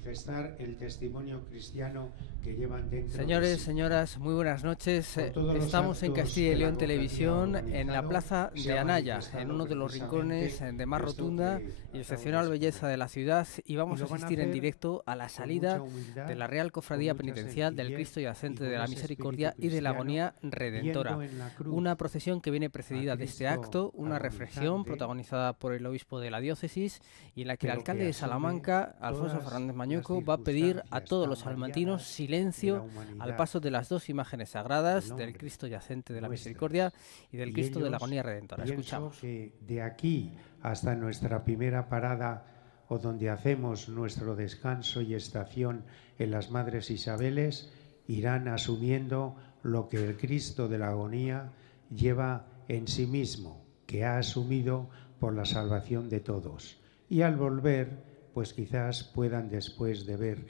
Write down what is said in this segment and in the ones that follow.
manifestar el testimonio cristiano que llevan dentro. Señores, señoras, muy buenas noches. Estamos en Castilla y León Televisión, en la plaza de Anaya, en uno de los rincones de más rotunda y excepcional belleza de la ciudad, y vamos a asistir en directo a la salida de la Real Cofradía Penitencial del Cristo Yacente de la Misericordia y de la Agonía Redentora. Una procesión que viene precedida de este acto, una reflexión protagonizada por el obispo de la diócesis y en la que el alcalde de Salamanca, Alfonso Fernández Mañueco, va a pedir a todos los salmantinos silencio al paso de las dos imágenes sagradas del Cristo Yacente de la Misericordia y del Cristo de la Agonía Redentora. Escuchamos. Que de aquí hasta nuestra primera parada, o donde hacemos nuestro descanso y estación en las Madres Isabeles, irán asumiendo lo que el Cristo de la Agonía lleva en sí mismo, que ha asumido por la salvación de todos. Y al volver, pues quizás puedan, después de ver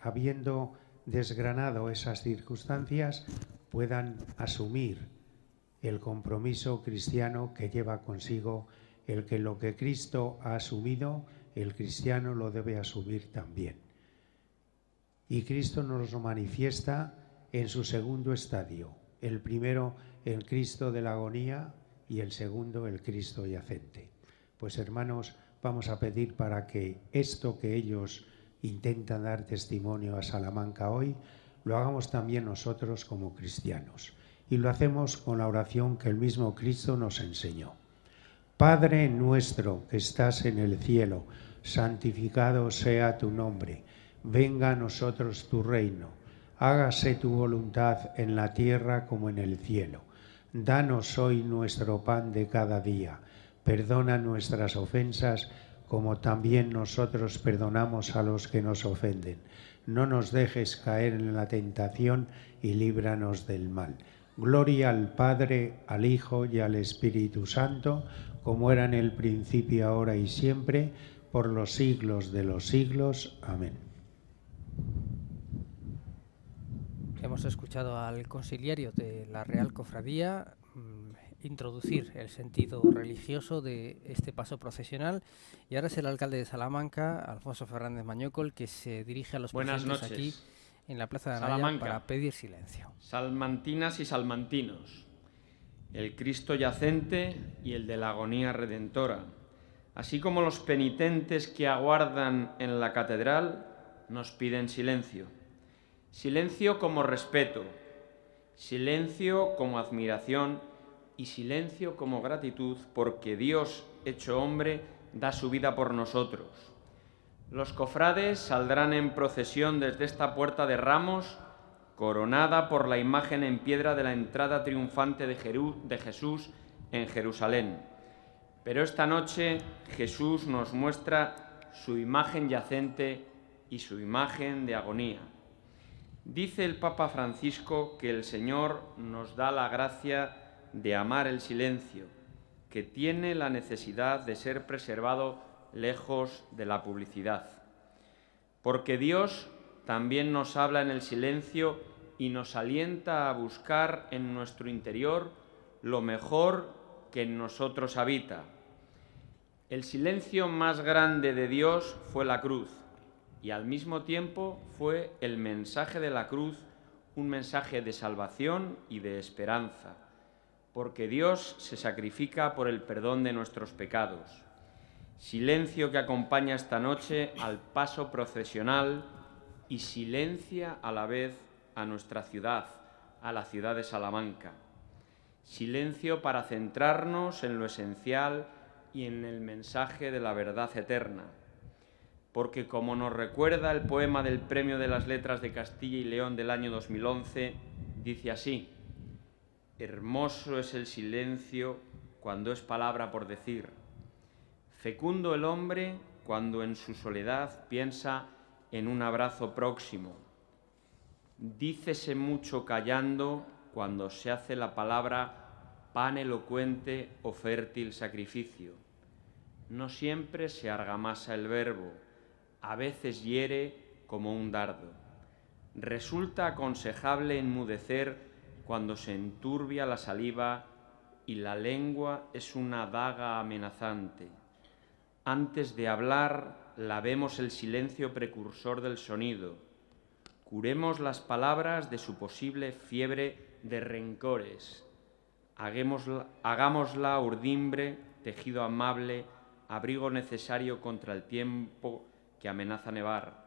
habiendo desgranado esas circunstancias, puedan asumir el compromiso cristiano que lleva consigo el que lo que Cristo ha asumido, el cristiano lo debe asumir también. Y Cristo nos lo manifiesta en su segundo estadio. El primero, el Cristo de la Agonía, y el segundo, el Cristo Yacente. Pues hermanos, vamos a pedir para que esto que ellos intentan dar testimonio a Salamanca hoy, lo hagamos también nosotros como cristianos. Y lo hacemos con la oración que el mismo Cristo nos enseñó. Padre nuestro que estás en el cielo, santificado sea tu nombre. Venga a nosotros tu reino. Hágase tu voluntad en la tierra como en el cielo. Danos hoy nuestro pan de cada día. Perdona nuestras ofensas, como también nosotros perdonamos a los que nos ofenden. No nos dejes caer en la tentación y líbranos del mal. Gloria al Padre, al Hijo y al Espíritu Santo, como era en el principio, ahora y siempre, por los siglos de los siglos. Amén. Hemos escuchado al consiliario de la Real Cofradía introducir el sentido religioso de este paso procesional, y ahora es el alcalde de Salamanca, Alfonso Fernández Mañueco, el que se dirige a los presentes aquí en la plaza de Anaya Salamanca, para pedir silencio. Salmantinas y salmantinos, el Cristo Yacente y el de la Agonía Redentora, así como los penitentes que aguardan en la catedral, nos piden silencio. Silencio como respeto, silencio como admiración y silencio como gratitud, porque Dios, hecho hombre, da su vida por nosotros. Los cofrades saldrán en procesión desde esta puerta de ramos, coronada por la imagen en piedra de la entrada triunfante de Jesús en Jerusalén. Pero esta noche Jesús nos muestra su imagen yacente y su imagen de agonía. Dice el Papa Francisco que el Señor nos da la gracia de amar el silencio, que tiene la necesidad de ser preservado lejos de la publicidad. Porque Dios también nos habla en el silencio y nos alienta a buscar en nuestro interior lo mejor que en nosotros habita. El silencio más grande de Dios fue la cruz, y al mismo tiempo fue el mensaje de la cruz un mensaje de salvación y de esperanza, porque Dios se sacrifica por el perdón de nuestros pecados. Silencio que acompaña esta noche al paso procesional y silencia a la vez a nuestra ciudad, a la ciudad de Salamanca. Silencio para centrarnos en lo esencial y en el mensaje de la verdad eterna. Porque, como nos recuerda el poema del Premio de las Letras de Castilla y León del año 2011, dice así: hermoso es el silencio cuando es palabra por decir. Fecundo el hombre cuando en su soledad piensa en un abrazo próximo. Dícese mucho callando cuando se hace la palabra pan elocuente o fértil sacrificio. No siempre se argamasa el verbo, a veces hiere como un dardo. Resulta aconsejable enmudecer cuando se enturbia la saliva y la lengua es una daga amenazante. Antes de hablar, lavemos el silencio precursor del sonido, curemos las palabras de su posible fiebre de rencores, hagámosla urdimbre, tejido amable, abrigo necesario contra el tiempo que amenaza nevar.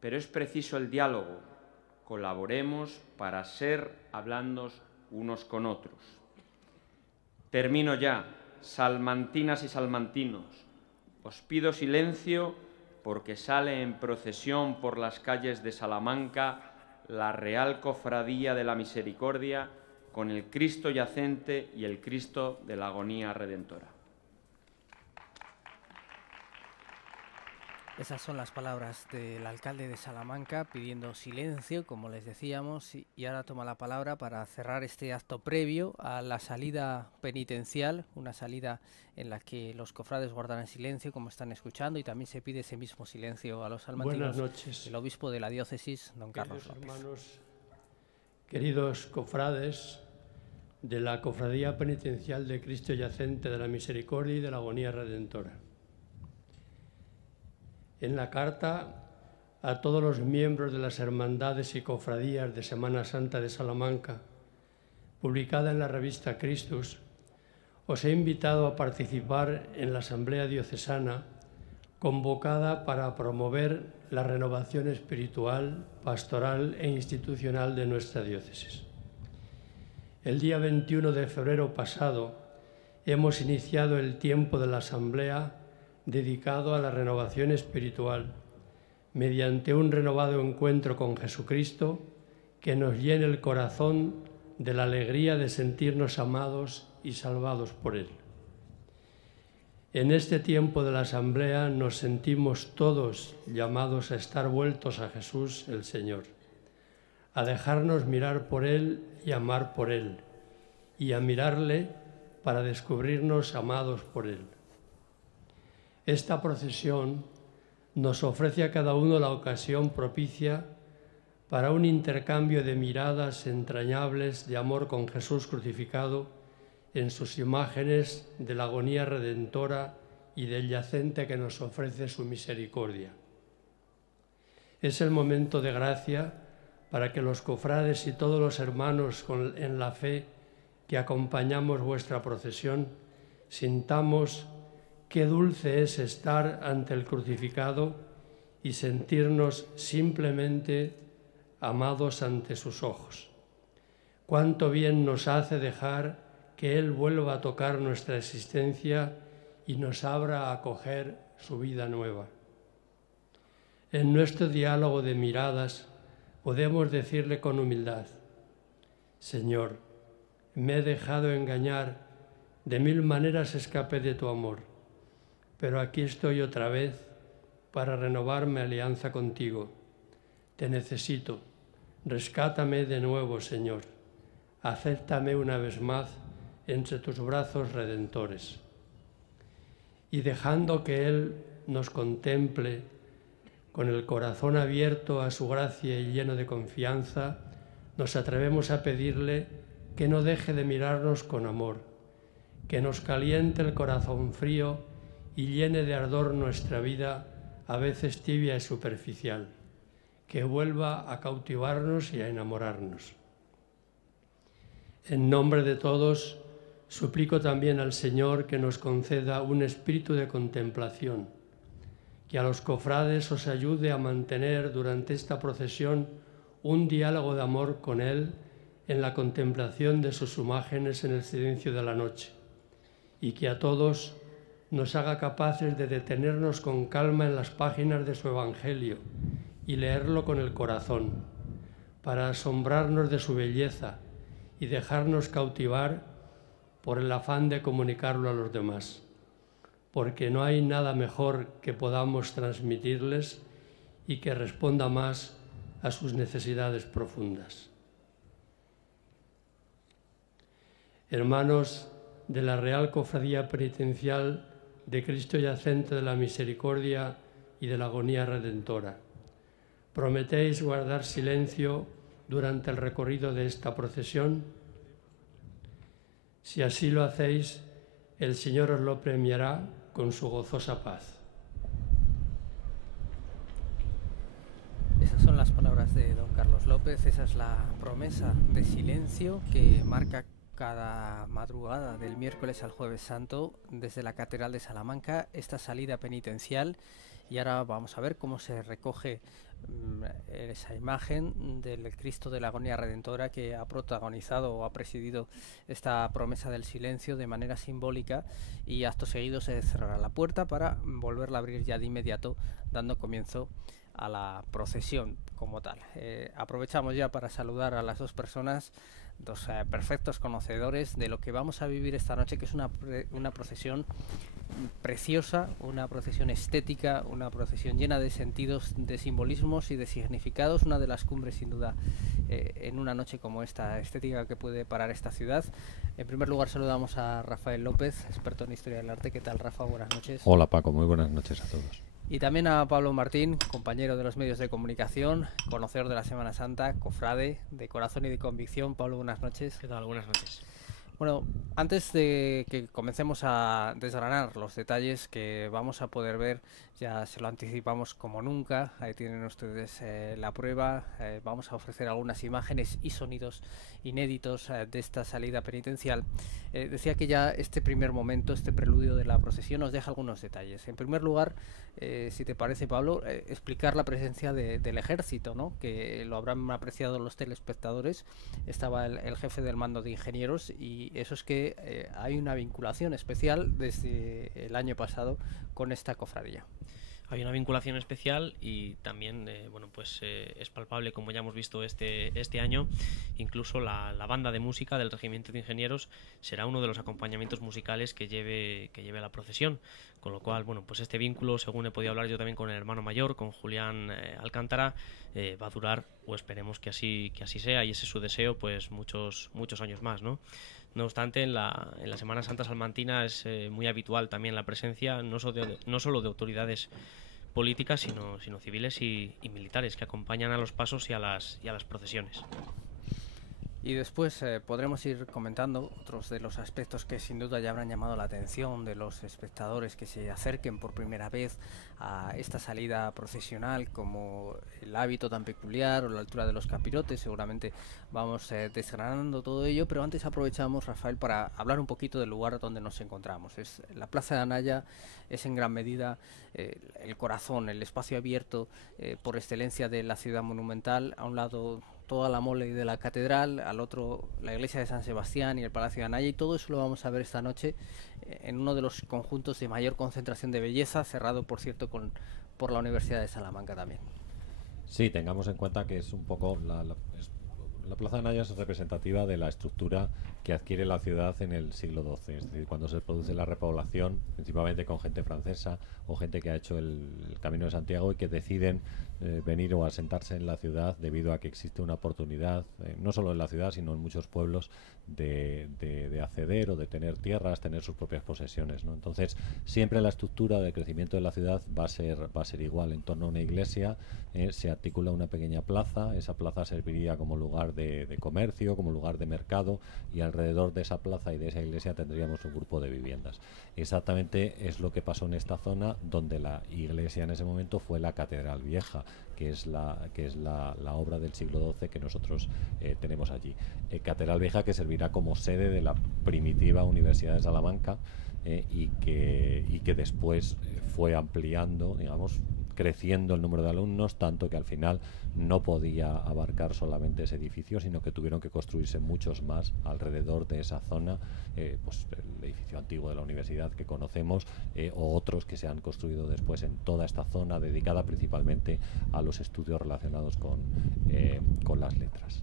Pero es preciso el diálogo, colaboremos para ser hablandos unos con otros. Termino ya, salmantinas y salmantinos, os pido silencio porque sale en procesión por las calles de Salamanca la Real Cofradía de la Misericordia con el Cristo yacente y el Cristo de la Agonía Redentora. Esas son las palabras del alcalde de Salamanca pidiendo silencio, como les decíamos, y ahora toma la palabra para cerrar este acto previo a la salida penitencial, una salida en la que los cofrades guardarán silencio, como están escuchando, y también se pide ese mismo silencio a los salmantinos. Buenas noches. El obispo de la diócesis, don Carlos López. Hermanos, queridos cofrades de la Cofradía Penitencial de Cristo Yacente de la Misericordia y de la Agonía Redentora. En la carta a todos los miembros de las hermandades y cofradías de Semana Santa de Salamanca, publicada en la revista Christus, os he invitado a participar en la Asamblea Diocesana convocada para promover la renovación espiritual, pastoral e institucional de nuestra diócesis. El día 21 de febrero pasado hemos iniciado el tiempo de la Asamblea dedicado a la renovación espiritual, mediante un renovado encuentro con Jesucristo que nos llene el corazón de la alegría de sentirnos amados y salvados por Él. En este tiempo de la Asamblea nos sentimos todos llamados a estar vueltos a Jesús el Señor, a dejarnos mirar por Él y amar por Él, y a mirarle para descubrirnos amados por Él. Esta procesión nos ofrece a cada uno la ocasión propicia para un intercambio de miradas entrañables de amor con Jesús crucificado en sus imágenes de la agonía redentora y del yacente que nos ofrece su misericordia. Es el momento de gracia para que los cofrades y todos los hermanos en la fe que acompañamos vuestra procesión sintamos qué dulce es estar ante el crucificado y sentirnos simplemente amados ante sus ojos. Cuánto bien nos hace dejar que Él vuelva a tocar nuestra existencia y nos abra a acoger su vida nueva. En nuestro diálogo de miradas podemos decirle con humildad: Señor, me he dejado engañar, de mil maneras escapé de tu amor, pero aquí estoy otra vez para renovar mi alianza contigo. Te necesito, rescátame de nuevo, Señor. Acéptame una vez más entre tus brazos redentores. Y dejando que Él nos contemple con el corazón abierto a su gracia y lleno de confianza, nos atrevemos a pedirle que no deje de mirarnos con amor, que nos caliente el corazón frío y llene de ardor nuestra vida, a veces tibia y superficial, que vuelva a cautivarnos y a enamorarnos. En nombre de todos, suplico también al Señor que nos conceda un espíritu de contemplación, que a los cofrades os ayude a mantener durante esta procesión un diálogo de amor con Él en la contemplación de sus imágenes en el silencio de la noche, y que a todos nos haga capaces de detenernos con calma en las páginas de su Evangelio y leerlo con el corazón, para asombrarnos de su belleza y dejarnos cautivar por el afán de comunicarlo a los demás, porque no hay nada mejor que podamos transmitirles y que responda más a sus necesidades profundas. Hermanos de la Real Cofradía Penitencial de Cristo Yacente de la Misericordia y de la Agonía Redentora, ¿prometéis guardar silencio durante el recorrido de esta procesión? Si así lo hacéis, el Señor os lo premiará con su gozosa paz. son las palabras de don Carlos López. Esa es la promesa de silencio que marca cada madrugada del miércoles al Jueves Santo desde la Catedral de Salamanca, esta salida penitencial. Y ahora vamos a ver cómo se recoge esa imagen del Cristo de la Agonía Redentora que ha protagonizado o ha presidido esta promesa del silencio de manera simbólica, y acto seguido se cerrará la puerta para volverla a abrir ya de inmediato, dando comienzo a la procesión como tal. Aprovechamos ya para saludar a las dos personas, dos perfectos conocedores de lo que vamos a vivir esta noche, que es una procesión preciosa, una procesión estética, una procesión llena de sentidos, de simbolismos y de significados, una de las cumbres sin duda en una noche como esta, estética que puede parar esta ciudad. En primer lugar saludamos a Rafael López, experto en historia del arte. ¿Qué tal, Rafa? Buenas noches. Hola Paco, muy buenas noches a todos. Y también a Pablo Martín, compañero de los medios de comunicación, conocedor de la Semana Santa, cofrade de corazón y de convicción. Pablo, buenas noches. ¿Qué tal? Buenas noches. Bueno, antes de que comencemos a desgranar los detalles que vamos a poder ver, ya se lo anticipamos como nunca, ahí tienen ustedes la prueba, vamos a ofrecer algunas imágenes y sonidos inéditos de esta salida penitencial. Decía que ya este primer momento, este preludio de la procesión nos deja algunos detalles. En primer lugar, si te parece, Pablo, explicar la presencia del ejército, ¿no? Que lo habrán apreciado los telespectadores. Estaba el jefe del mando de ingenieros, y eso es que hay una vinculación especial desde el año pasado con esta cofradía. Hay una vinculación especial y también es palpable, como ya hemos visto este año. Incluso la banda de música del Regimiento de Ingenieros será uno de los acompañamientos musicales que lleve la procesión, con lo cual pues este vínculo, según he podido hablar yo también con el hermano mayor, con Julián Alcántara, va a durar, o esperemos que así sea, y ese es su deseo, pues muchos años más, ¿no? No obstante, en la Semana Santa salmantina es muy habitual también la presencia no solo de autoridades políticas, sino civiles y militares, que acompañan a los pasos y a las procesiones. Y después podremos ir comentando otros de los aspectos que sin duda ya habrán llamado la atención de los espectadores que se acerquen por primera vez a esta salida procesional, como el hábito tan peculiar o la altura de los capirotes. Seguramente vamos desgranando todo ello, pero antes aprovechamos, Rafael, para hablar un poquito del lugar donde nos encontramos. Es la Plaza de Anaya, es en gran medida el corazón, el espacio abierto por excelencia de la ciudad monumental. A un lado toda la mole de la catedral, al otro la iglesia de San Sebastián y el Palacio de Anaya, y todo eso lo vamos a ver esta noche en uno de los conjuntos de mayor concentración de belleza, cerrado por cierto por la Universidad de Salamanca también. Sí, tengamos en cuenta que es un poco la Plaza de Anaya es representativa de la estructura que adquiere la ciudad en el siglo XII, es decir, cuando se produce la repoblación, principalmente con gente francesa o gente que ha hecho el Camino de Santiago y que deciden venir o asentarse en la ciudad debido a que existe una oportunidad, no solo en la ciudad, sino en muchos pueblos, de acceder o de tener tierras, tener sus propias posesiones, ¿no? Entonces, siempre la estructura de crecimiento de la ciudad va a ser igual. En torno a una iglesia se articula una pequeña plaza. Esa plaza serviría como lugar de comercio, como lugar de mercado, y alrededor de esa plaza y de esa iglesia tendríamos un grupo de viviendas. Exactamente es lo que pasó en esta zona, donde la iglesia en ese momento fue la Catedral Vieja, que es la obra del siglo XII que nosotros tenemos allí. Catedral Vieja, que servirá como sede de la primitiva Universidad de Salamanca, y que después fue ampliando, digamos, creciendo el número de alumnos, tanto que al final no podía abarcar solamente ese edificio, sino que tuvieron que construirse muchos más alrededor de esa zona, pues el edificio antiguo de la universidad que conocemos, o otros que se han construido después en toda esta zona, dedicada principalmente a los estudios relacionados con las letras.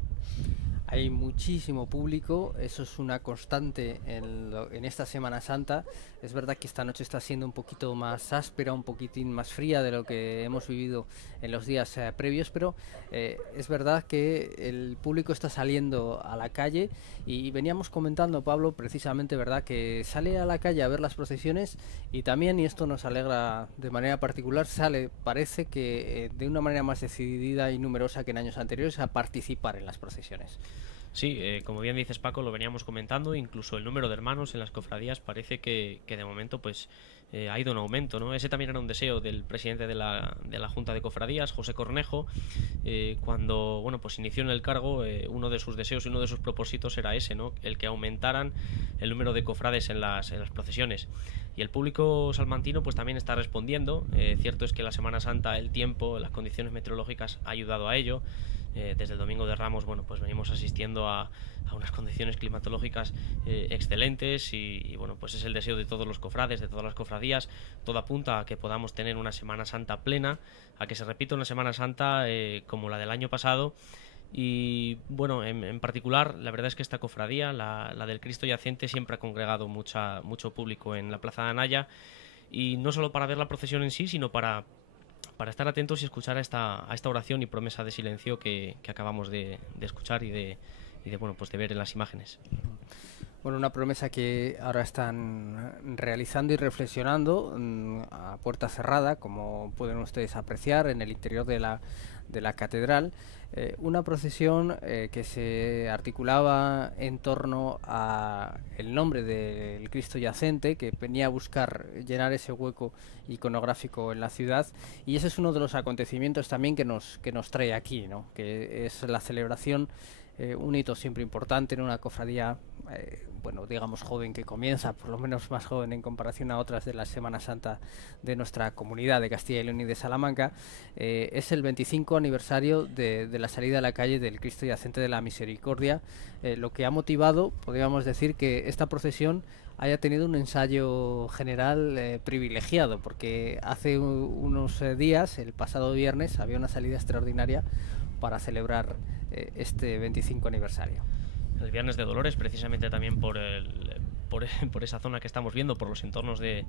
Hay muchísimo público, eso es una constante en esta Semana Santa. Es verdad que esta noche está siendo un poquito más áspera, un poquitín más fría de lo que hemos vivido en los días previos, pero es verdad que el público está saliendo a la calle, y veníamos comentando, Pablo, precisamente, verdad, que sale a la calle a ver las procesiones, y también, y esto nos alegra de manera particular, parece que de una manera más decidida y numerosa que en años anteriores, a participar en las procesiones. Sí, como bien dices, Paco, lo veníamos comentando, incluso el número de hermanos en las cofradías parece que de momento pues ha ido en aumento, ¿no? Ese también era un deseo del presidente de la Junta de Cofradías, José Cornejo, cuando pues inició en el cargo. Uno de sus deseos y uno de sus propósitos era ese, ¿no? El que aumentaran el número de cofrades en las procesiones. Y el público salmantino pues también está respondiendo. Cierto es que la Semana Santa, el tiempo, las condiciones meteorológicas ha ayudado a ello. Desde el Domingo de Ramos, pues venimos asistiendo a unas condiciones climatológicas excelentes y pues es el deseo de todos los cofrades, de todas las cofradías. Todo apunta a que podamos tener una Semana Santa plena, a que se repita una Semana Santa como la del año pasado. Y bueno, en particular, la verdad es que esta cofradía, la del Cristo Yacente, siempre ha congregado mucho público en la Plaza de Anaya, y no solo para ver la procesión en sí, sino para estar atentos y escuchar a esta oración y promesa de silencio que acabamos de escuchar y de ver en las imágenes. Bueno, una promesa que ahora están realizando y reflexionando a puerta cerrada, como pueden ustedes apreciar, en el interior de la catedral. Una procesión que se articulaba en torno a el nombre del Cristo Yacente, que venía a buscar llenar ese hueco iconográfico en la ciudad, y ese es uno de los acontecimientos también que nos trae aquí, ¿no? Que es la celebración, un hito siempre importante en una cofradía digamos joven, que comienza, por lo menos más joven en comparación a otras de la Semana Santa de nuestra comunidad de Castilla y León y de Salamanca. Es el 25 aniversario de la salida a la calle del Cristo Yacente de la Misericordia, lo que ha motivado, podríamos decir, que esta procesión haya tenido un ensayo general privilegiado, porque hace unos días, el pasado viernes, había una salida extraordinaria para celebrar este 25 aniversario. El Viernes de Dolores, precisamente también por esa zona que estamos viendo, por los entornos de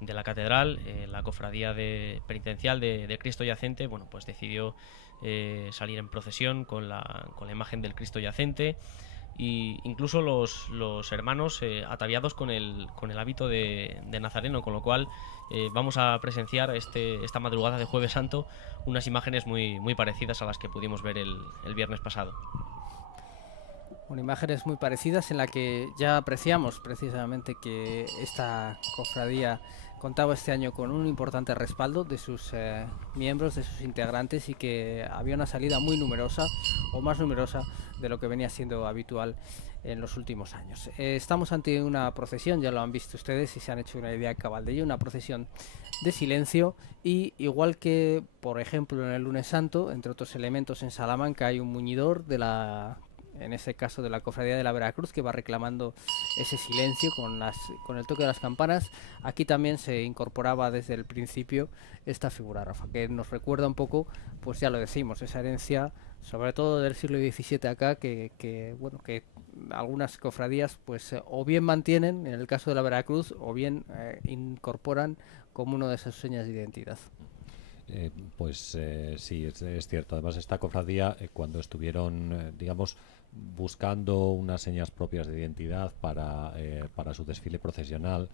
la catedral, la cofradía penitencial de Cristo Yacente, pues decidió salir en procesión con la imagen del Cristo Yacente, y incluso los hermanos ataviados con el hábito de nazareno, con lo cual vamos a presenciar esta madrugada de Jueves Santo unas imágenes muy parecidas a las que pudimos ver el viernes pasado. Imágenes muy parecidas en la que ya apreciamos precisamente que esta cofradía contaba este año con un importante respaldo de sus miembros, de sus integrantes, y que había una salida muy numerosa, o más numerosa de lo que venía siendo habitual en los últimos años. Estamos ante una procesión, ya lo han visto ustedes y se han hecho una idea cabal de ello, una procesión de silencio, y igual que, por ejemplo, en el Lunes Santo, entre otros elementos en Salamanca, hay un muñidor en este caso de la Cofradía de la Veracruz, que va reclamando ese silencio con el toque de las campanas. Aquí también se incorporaba desde el principio esta figura, Rafa, que nos recuerda un poco, pues ya lo decimos, esa herencia, sobre todo del siglo XVII acá, que algunas cofradías pues o bien mantienen, en el caso de la Veracruz, o bien incorporan como una de esas señas de identidad. Sí, es cierto. Además, esta cofradía, cuando estuvieron, buscando unas señas propias de identidad para su desfile procesional,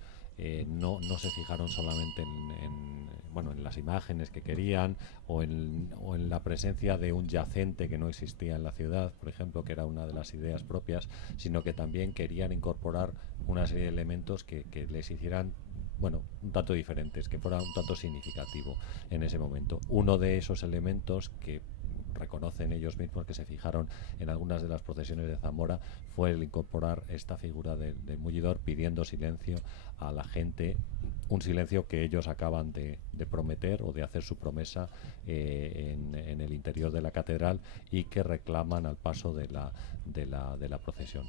no se fijaron solamente en las imágenes que querían o en la presencia de un yacente que no existía en la ciudad, por ejemplo, que era una de las ideas propias, sino que también querían incorporar una serie de elementos que les hicieran un tanto diferentes, que fuera un tanto significativo en ese momento. Uno de esos elementos que reconocen ellos mismos que se fijaron en algunas de las procesiones de Zamora fue el incorporar esta figura del mullidor pidiendo silencio a la gente, un silencio que ellos acaban de prometer o de hacer su promesa en el interior de la catedral, y que reclaman al paso de la procesión.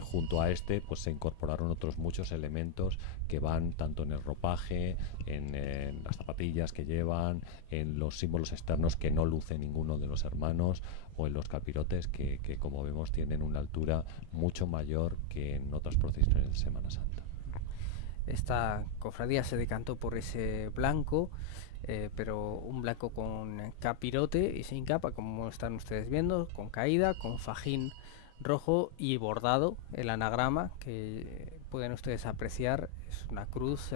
Junto a pues se incorporaron otros muchos elementos que van tanto en el ropaje, en las zapatillas que llevan, en los símbolos externos que no luce ninguno de los hermanos, o en los capirotes que como vemos tienen una altura mucho mayor que en otras procesiones de Semana Santa. Esta cofradía se decantó por ese blanco, pero un blanco con capirote y sin capa, como están ustedes viendo, con caída, con fajín rojo y bordado, el anagrama que pueden ustedes apreciar es una cruz,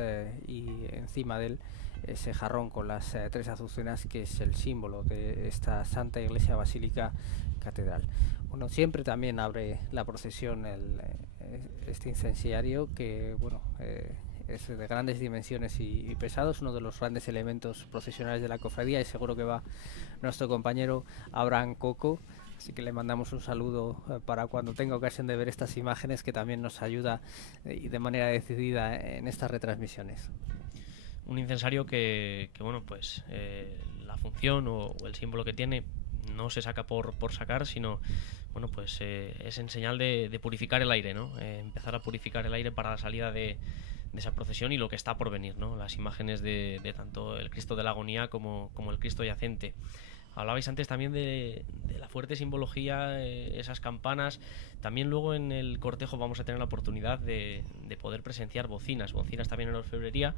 y encima de él ese jarrón con las tres azucenas, que es el símbolo de esta Santa Iglesia Basílica Catedral. Bueno, siempre también abre la procesión este incenciario que, bueno, es de grandes dimensiones y pesado, es uno de los grandes elementos procesionales de la cofradía, y seguro que va nuestro compañero Abraham Coco, así que le mandamos un saludo para cuando tenga ocasión de ver estas imágenes, que también nos ayuda y de manera decidida en estas retransmisiones. Un incensario que bueno, pues la función o el símbolo que tiene no se saca por sacar, sino bueno, pues es en señal de purificar el aire, ¿no? Empezar a purificar el aire para la salida de esa procesión y lo que está por venir, ¿no? Las imágenes de tanto el Cristo de la Agonía como el Cristo yacente. Hablabais antes también de la fuerte simbología, esas campanas. También luego en el cortejo vamos a tener la oportunidad de poder presenciar bocinas también en la orfebrería,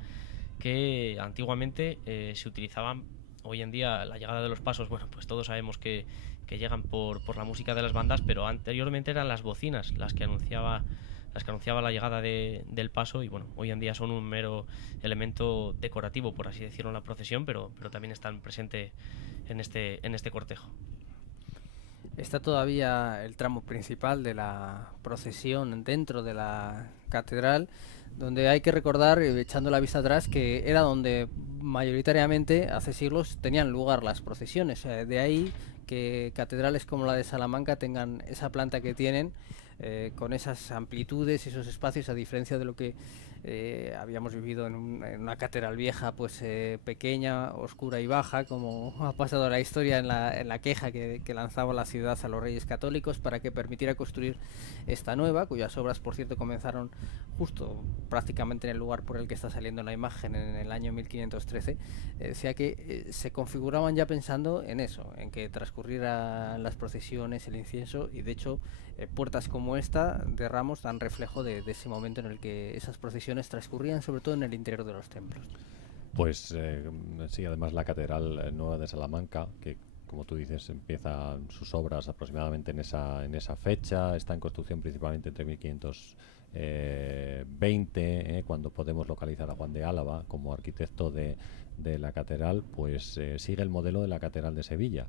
que antiguamente se utilizaban. Hoy en día la llegada de los pasos, bueno, pues todos sabemos que llegan por la música de las bandas, pero anteriormente eran las bocinas las que anunciaba la llegada del paso, y bueno, hoy en día son un mero elemento decorativo, por así decirlo, en la procesión, pero también están presentes en este cortejo. Está todavía el tramo principal de la procesión dentro de la catedral, donde hay que recordar, echando la vista atrás, que era donde mayoritariamente hace siglos tenían lugar las procesiones. De ahí que catedrales como la de Salamanca tengan esa planta que tienen, con esas amplitudes, esos espacios, a diferencia de lo que habíamos vivido en una catedral vieja, pues pequeña, oscura y baja, como ha pasado la historia en la queja que lanzaba la ciudad a los Reyes Católicos para que permitiera construir esta nueva, cuyas obras, por cierto, comenzaron justo prácticamente en el lugar por el que está saliendo la imagen, en el año 1513. Decía que se configuraban ya pensando en eso, en que transcurrieran las procesiones, el incienso, y de hecho puertas como esta de Ramos dan reflejo de ese momento en el que esas procesiones transcurrían, sobre todo en el interior de los templos. Pues sí, además la Catedral Nueva de Salamanca, que como tú dices empiezan sus obras aproximadamente en esa fecha, está en construcción principalmente entre 1520, cuando podemos localizar a Juan de Álava como arquitecto de la catedral, pues sigue el modelo de la Catedral de Sevilla.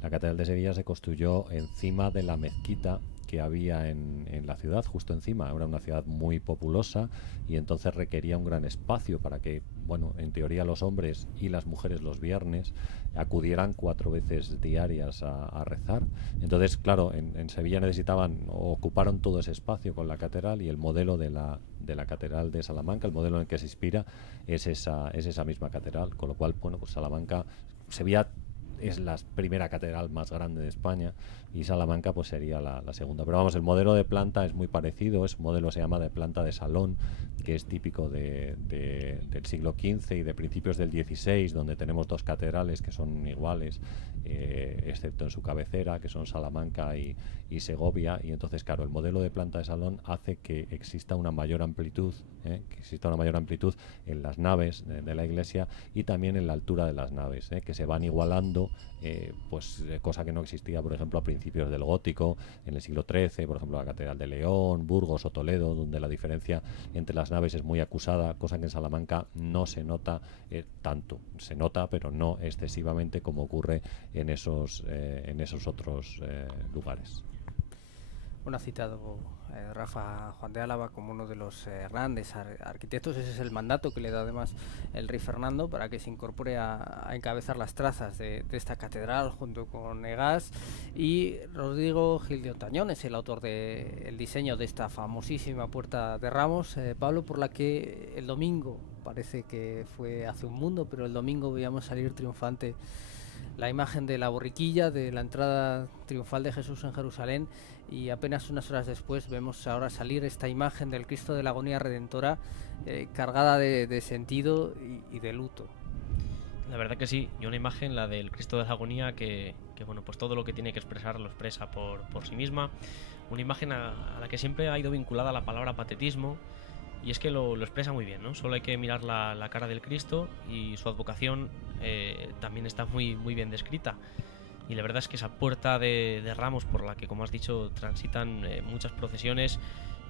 La Catedral de Sevilla se construyó encima de la mezquita que había en la ciudad, justo encima. Era una ciudad muy populosa y entonces requería un gran espacio para que, bueno, en teoría los hombres y las mujeres los viernes acudieran 4 veces diarias a rezar. Entonces, claro, en Sevilla ocuparon todo ese espacio con la catedral, y el modelo de la Catedral de Salamanca, el modelo en el que se inspira, es esa misma catedral, con lo cual, bueno, pues Sevilla es la primera catedral más grande de España y Salamanca pues sería la segunda. Pero vamos, el modelo de planta es muy parecido, ese modelo se llama de planta de salón, que es típico del siglo XV y de principios del XVI, donde tenemos 2 catedrales que son iguales, excepto en su cabecera, que son Salamanca y Segovia, y entonces, claro, el modelo de planta de salón hace que exista una mayor amplitud, en las naves de la iglesia, y también en la altura de las naves, que se van igualando, cosa que no existía, por ejemplo, a principios del gótico, en el siglo XIII, por ejemplo, la Catedral de León, Burgos o Toledo, donde la diferencia entre las naves es muy acusada, cosa que en Salamanca no se nota tanto. Se nota, pero no excesivamente como ocurre en esos otros lugares. Bueno, ha citado Rafa Juan de Álava como uno de los grandes arquitectos. Ese es el mandato que le da además el rey Fernando para que se incorpore a encabezar las trazas de esta catedral junto con Egas. Y Rodrigo Gil de Ontañón es el autor del diseño de esta famosísima Puerta de Ramos, Pablo, por la que el domingo, parece que fue hace un mundo, pero el domingo veíamos salir triunfante la imagen de la borriquilla de la entrada triunfal de Jesús en Jerusalén, y apenas unas horas después vemos ahora salir esta imagen del Cristo de la Agonía Redentora, cargada de sentido y de luto. La verdad que sí, y una imagen, la del Cristo de la Agonía, que bueno, pues todo lo que tiene que expresar lo expresa por sí misma. Una imagen a la que siempre ha ido vinculada la palabra patetismo, y es que lo expresa muy bien, ¿no? Solo hay que mirar la cara del Cristo y su advocación también está muy, muy bien descrita. Y la verdad es que esa Puerta de Ramos, por la que, como has dicho, transitan muchas procesiones,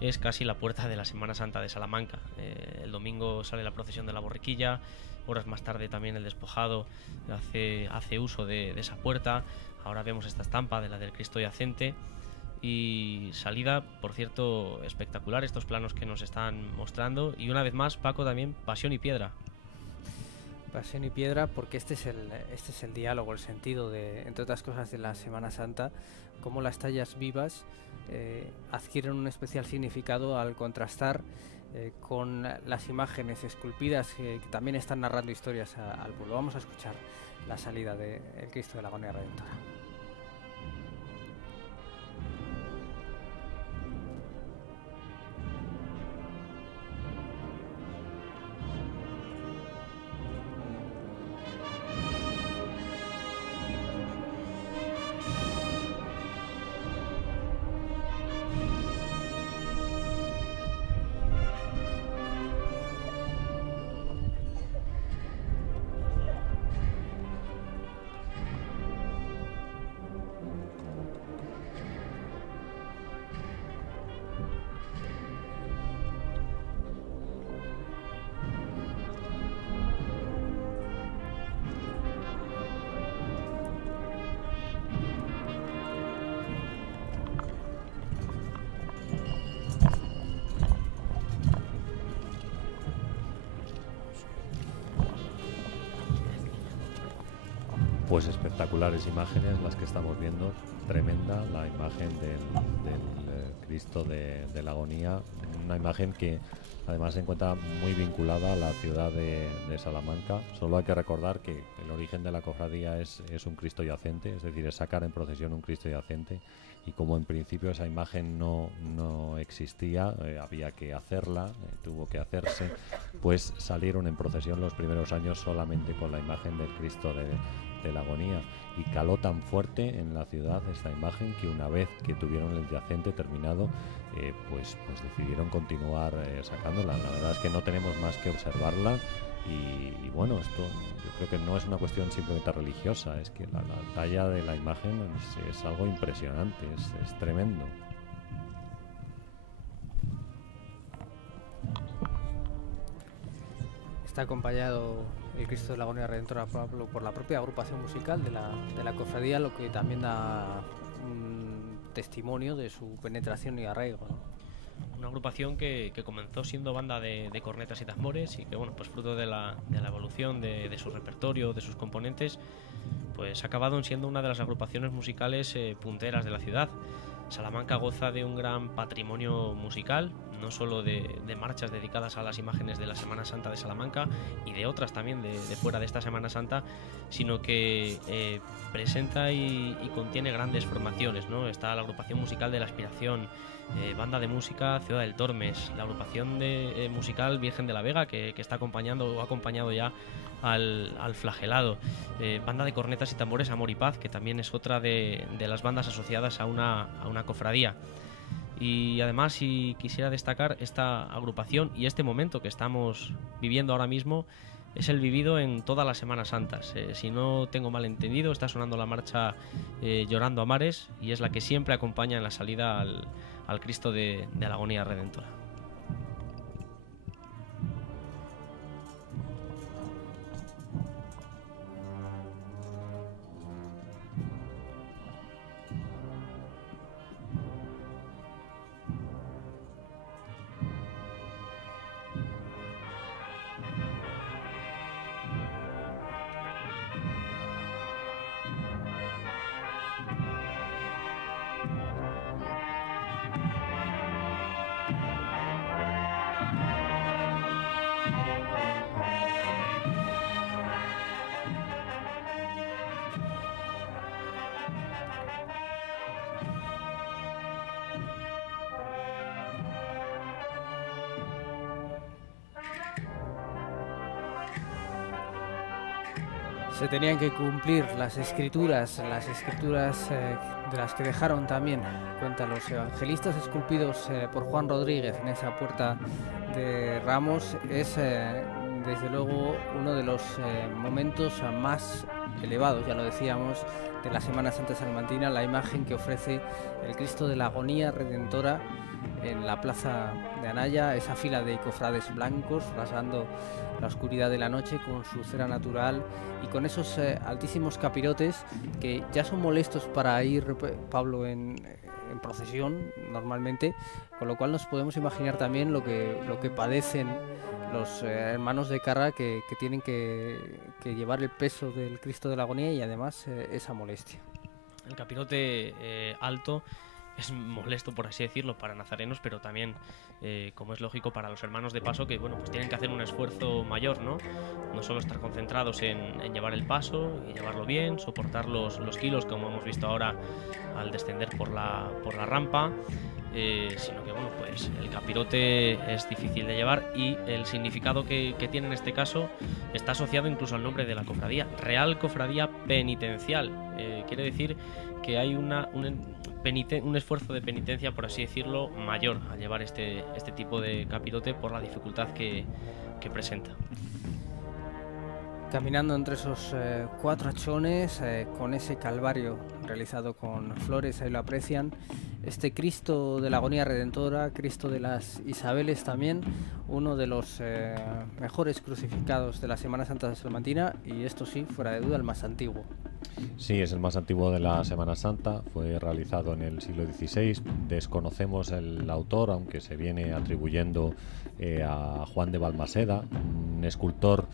es casi la puerta de la Semana Santa de Salamanca. El domingo sale la procesión de la borriquilla, horas más tarde también el despojado hace uso de esa puerta. Ahora vemos esta estampa de la del Cristo yacente. y salida, por cierto, espectacular estos planos que nos están mostrando. Y una vez más, Paco, también pasión y piedra. Pasión y piedra, porque este es el diálogo, el sentido de, entre otras cosas, de la Semana Santa, cómo las tallas vivas adquieren un especial significado al contrastar con las imágenes esculpidas que también están narrando historias al pueblo. Vamos a escuchar la salida del Cristo de la Agonía Redentora. Pues espectaculares imágenes las que estamos viendo, tremenda la imagen del Cristo de la Agonía, una imagen que además se encuentra muy vinculada a la ciudad de Salamanca. Solo hay que recordar que el origen de la cofradía es un Cristo yacente, es decir, es sacar en procesión un Cristo yacente, y como en principio esa imagen no existía, había que hacerla, tuvo que hacerse, pues salieron en procesión los primeros años solamente con la imagen del Cristo de la Agonía, y caló tan fuerte en la ciudad esta imagen que una vez que tuvieron el yacente terminado, pues decidieron continuar sacándola. La verdad es que no tenemos más que observarla y bueno, esto yo creo que no es una cuestión simplemente religiosa, es que la talla de la imagen es algo impresionante, es tremendo. Está acompañado el Cristo de la Agonía Redentora por la propia agrupación musical de la cofradía, lo que también da un testimonio de su penetración y arraigo, ¿no? Una agrupación que comenzó siendo banda de cornetas y tambores, y que, bueno, pues fruto de la evolución de su repertorio, de sus componentes, pues ha acabado siendo una de las agrupaciones musicales punteras de la ciudad. Salamanca goza de un gran patrimonio musical, no solo de marchas dedicadas a las imágenes de la Semana Santa de Salamanca y de otras también de fuera de esta Semana Santa, sino que presenta y contiene grandes formaciones, ¿no? Está la agrupación musical de la Aspiración, banda de música Ciudad del Tormes, la agrupación musical Virgen de la Vega, que está acompañando o ha acompañado ya al Flagelado, banda de cornetas y tambores Amor y Paz, que también es otra de las bandas asociadas a una cofradía. Y además, si quisiera destacar esta agrupación y este momento que estamos viviendo ahora mismo, es el vivido en todas las Semanas Santas. Si no tengo mal entendido, está sonando la marcha Llorando a Mares, y es la que siempre acompaña en la salida al Cristo de la Agonía Redentora. Se tenían que cumplir las escrituras de las que dejaron también cuenta los evangelistas, esculpidos por Juan Rodríguez en esa puerta de Ramos. Es desde luego uno de los momentos más elevados, ya lo decíamos, de la Semana Santa Salmantina, la imagen que ofrece el Cristo de la Agonía Redentora en la plaza de Anaya, esa fila de cofrades blancos rasgando la oscuridad de la noche con su cera natural y con esos altísimos capirotes que ya son molestos para ir, Pablo, en en procesión normalmente, con lo cual nos podemos imaginar también lo que padecen los hermanos de Carra que tienen que llevar el peso del Cristo de la Agonía y además esa molestia. El capirote alto es molesto, por así decirlo, para nazarenos, pero también, como es lógico, para los hermanos de paso, que bueno, pues tienen que hacer un esfuerzo mayor, ¿no? No solo estar concentrados en llevar el paso y llevarlo bien, soportar los kilos, como hemos visto ahora al descender por la rampa, sino que bueno, pues el capirote es difícil de llevar, y el significado que tiene en este caso está asociado incluso al nombre de la cofradía, Real Cofradía Penitencial. Quiere decir que hay un esfuerzo de penitencia, por así decirlo, mayor al llevar este tipo de capirote por la dificultad que presenta. Caminando entre esos 4 hachones, con ese calvario realizado con flores, ahí lo aprecian, este Cristo de la Agonía Redentora, Cristo de las Isabeles también, uno de los mejores crucificados de la Semana Santa salmantina, y esto sí, fuera de duda, el más antiguo. Sí, es el más antiguo de la Semana Santa, fue realizado en el siglo XVI, desconocemos el autor, aunque se viene atribuyendo a Juan de Balmaseda, un escultor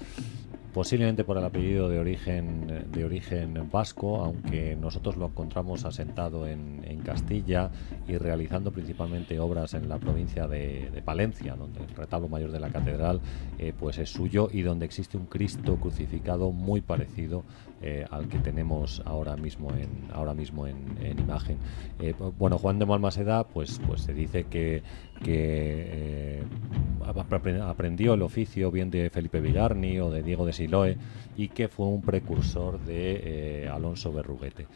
posiblemente por el apellido de origen vasco, aunque nosotros lo encontramos asentado en Castilla y realizando principalmente obras en la provincia de Palencia, donde el retablo mayor de la catedral pues es suyo, y donde existe un Cristo crucificado muy parecido al que tenemos ahora mismo en imagen. Bueno, Juan de Balmaseda pues se dice que aprendió el oficio bien de Felipe Vigarni o de Diego de Siloe, y que fue un precursor de Alonso Berruguete,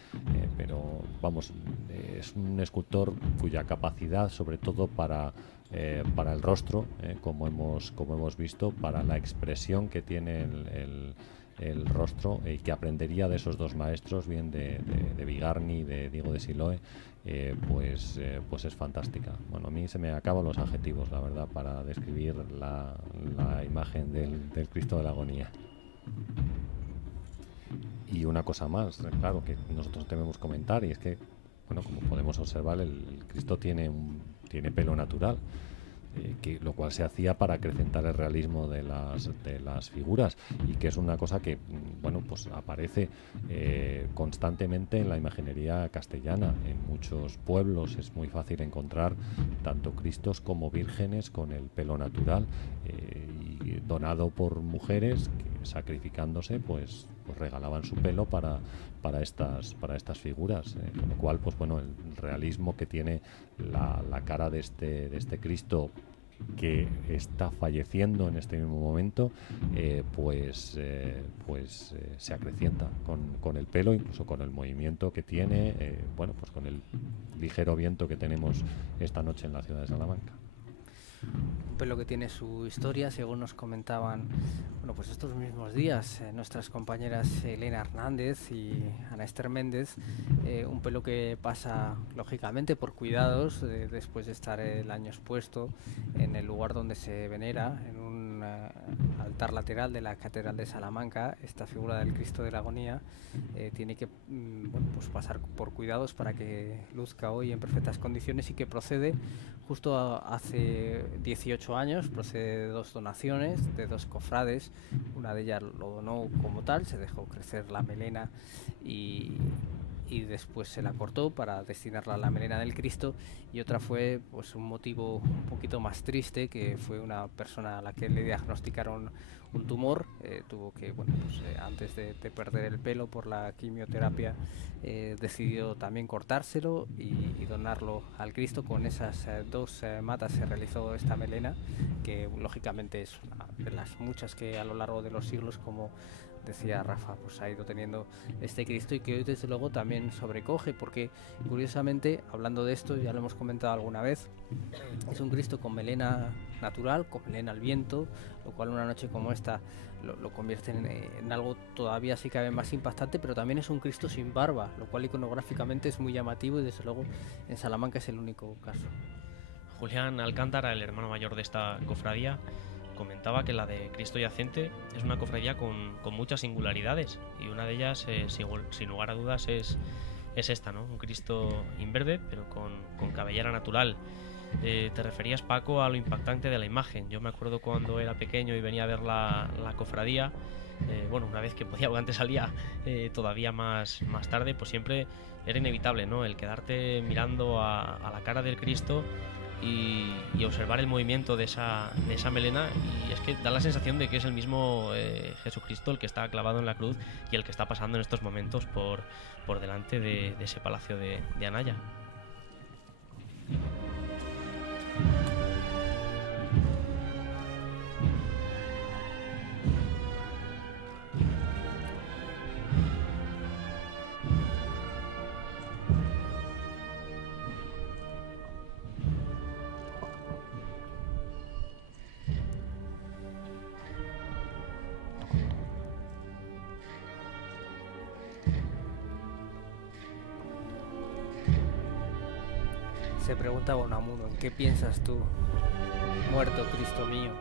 pero vamos, es un escultor cuya capacidad, sobre todo para el rostro, como hemos visto, para la expresión que tiene el rostro, y que aprendería de esos dos maestros, bien de Vigarni y de Diego de Siloe, pues es fantástica. Bueno, a mí se me acaban los adjetivos, la verdad, para describir la imagen del Cristo de la Agonía. Y una cosa más, claro, que nosotros debemos comentar, y es que, bueno, como podemos observar, el Cristo tiene pelo natural, lo cual se hacía para acrecentar el realismo de las figuras, y que es una cosa que, bueno, pues aparece constantemente en la imaginería castellana. En muchos pueblos es muy fácil encontrar tanto Cristos como vírgenes con el pelo natural, y donado por mujeres que, sacrificándose, pues regalaban su pelo para estas figuras, con lo cual, pues bueno, el realismo que tiene la cara de este Cristo, que está falleciendo en este mismo momento, se acrecienta con el pelo, incluso con el movimiento que tiene, bueno, pues con el ligero viento que tenemos esta noche en la ciudad de Salamanca. Un pelo que tiene su historia, según nos comentaban, bueno, pues estos mismos días nuestras compañeras Elena Hernández y Ana Esther Méndez, un pelo que pasa lógicamente por cuidados después de estar el año expuesto en el lugar donde se venera, en un altar lateral de la Catedral de Salamanca. Esta figura del Cristo de la Agonía tiene que pues pasar por cuidados para que luzca hoy en perfectas condiciones, y que procede justo hace 18 años, procede de 2 donaciones de 2 cofrades. Una de ellas lo donó como tal, se dejó crecer la melena y después se la cortó para destinarla a la melena del Cristo, y otra fue pues un motivo un poquito más triste, que fue una persona a la que le diagnosticaron un tumor, tuvo que, bueno, pues, antes de perder el pelo por la quimioterapia, decidió también cortárselo y donarlo al Cristo. Con esas 2 matas se realizó esta melena, que lógicamente es una de las muchas que a lo largo de los siglos, como decía Rafa, pues ha ido teniendo este Cristo, y que hoy desde luego también sobrecoge, porque curiosamente, hablando de esto, ya lo hemos comentado alguna vez, es un Cristo con melena natural, con melena al viento, lo cual una noche como esta lo convierte en algo todavía, si cabe, más impactante, pero también es un Cristo sin barba, lo cual iconográficamente es muy llamativo, y desde luego en Salamanca es el único caso. Julián Alcántara, el hermano mayor de esta cofradía, comentaba que la de Cristo Yacente es una cofradía con muchas singularidades, y una de ellas, sin lugar a dudas, es es esta, ¿no? Un Cristo inverde, pero con cabellera natural. Te referías, Paco, a lo impactante de la imagen. Yo me acuerdo cuando era pequeño y venía a ver la cofradía, bueno, una vez que podía, porque antes salía todavía más tarde, pues siempre era inevitable, ¿no? El quedarte mirando a la cara del Cristo y observar el movimiento de esa melena, y es que da la sensación de que es el mismo Jesucristo el que está clavado en la cruz y el que está pasando en estos momentos por delante de ese palacio de Anaya. Se preguntaba Unamuno: ¿en qué piensas tú, muerto Cristo mío?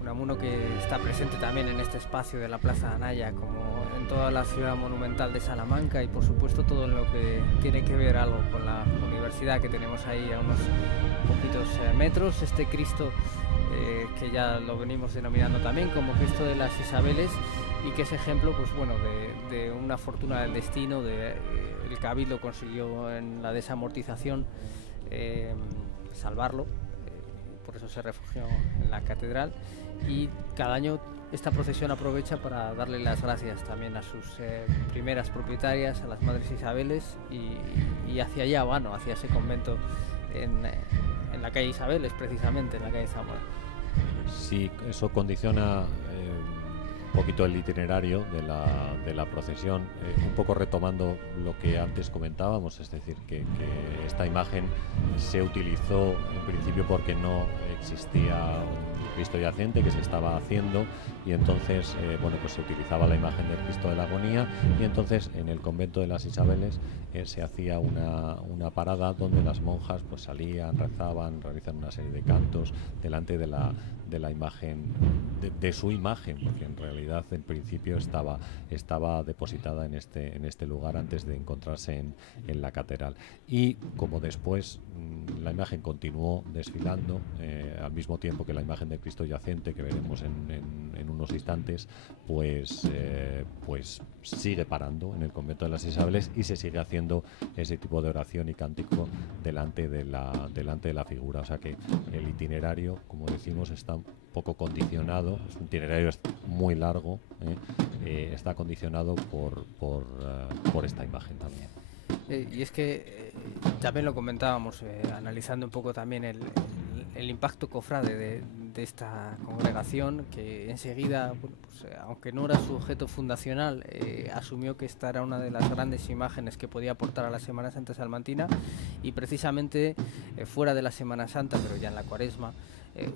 Unamuno que está presente también en este espacio de la Plaza de Anaya, como en toda la ciudad monumental de Salamanca, y por supuesto todo lo que tiene que ver algo con la universidad que tenemos ahí a unos poquitos metros. Este Cristo que ya lo venimos denominando también como Cristo de las Isabeles, y que es ejemplo, pues bueno, de una fortuna del destino. El Cabildo consiguió en la desamortización salvarlo, por eso se refugió en la catedral, y cada año esta procesión aprovecha para darle las gracias también a sus primeras propietarias, a las Madres Isabeles, y hacia allá, bueno, hacia ese convento en la calle Isabeles, precisamente en la calle Zamora. Sí, eso condiciona un poquito el itinerario de la procesión, un poco retomando lo que antes comentábamos, es decir, que esta imagen se utilizó en principio porque no existía un Cristo yacente que se estaba haciendo, y entonces bueno, pues se utilizaba la imagen del Cristo de la Agonía, y entonces en el convento de las Isabeles se hacía una parada donde las monjas pues salían, rezaban, realizan una serie de cantos delante de la imagen, de su imagen, porque en realidad en principio estaba depositada en este lugar antes de encontrarse en la catedral. Y como después la imagen continuó desfilando al mismo tiempo que la imagen de Cristo yacente, que veremos en unos instantes, pues sigue parando en el convento de las Isabeles y se sigue haciendo ese tipo de oración y cántico delante de la figura. O sea que el itinerario, como decimos, está un poco condicionado, es un itinerario muy largo, está condicionado por esta imagen también. Y es que también lo comentábamos, analizando un poco también el impacto cofrade de esta congregación, que enseguida, bueno, pues, aunque no era su objeto fundacional, asumió que esta era una de las grandes imágenes que podía aportar a la Semana Santa salmantina, y precisamente fuera de la Semana Santa, pero ya en la Cuaresma,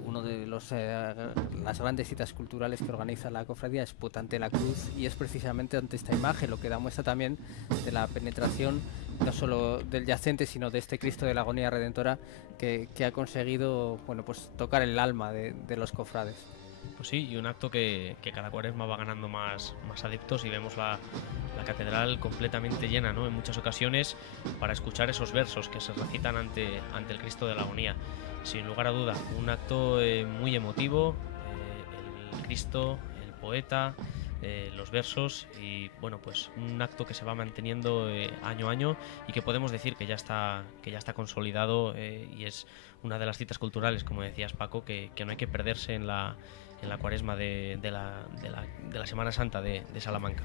uno de las grandes citas culturales que organiza la cofradía es Puesta ante la cruz, y es precisamente ante esta imagen, lo que da muestra también de la penetración no solo del yacente, sino de este Cristo de la Agonía Redentora que ha conseguido, bueno, pues tocar el alma de los cofrades. Pues sí, y un acto que cada Cuaresma va ganando más adeptos, y vemos la catedral completamente llena, ¿no?, en muchas ocasiones, para escuchar esos versos que se recitan ante el Cristo de la Agonía. Sin lugar a duda, un acto muy emotivo, el Cristo, el poeta, los versos, y bueno, pues un acto que se va manteniendo año a año, y que podemos decir que ya está consolidado, y es una de las citas culturales, como decías, Paco, que no hay que perderse en la Cuaresma de la Semana Santa de Salamanca.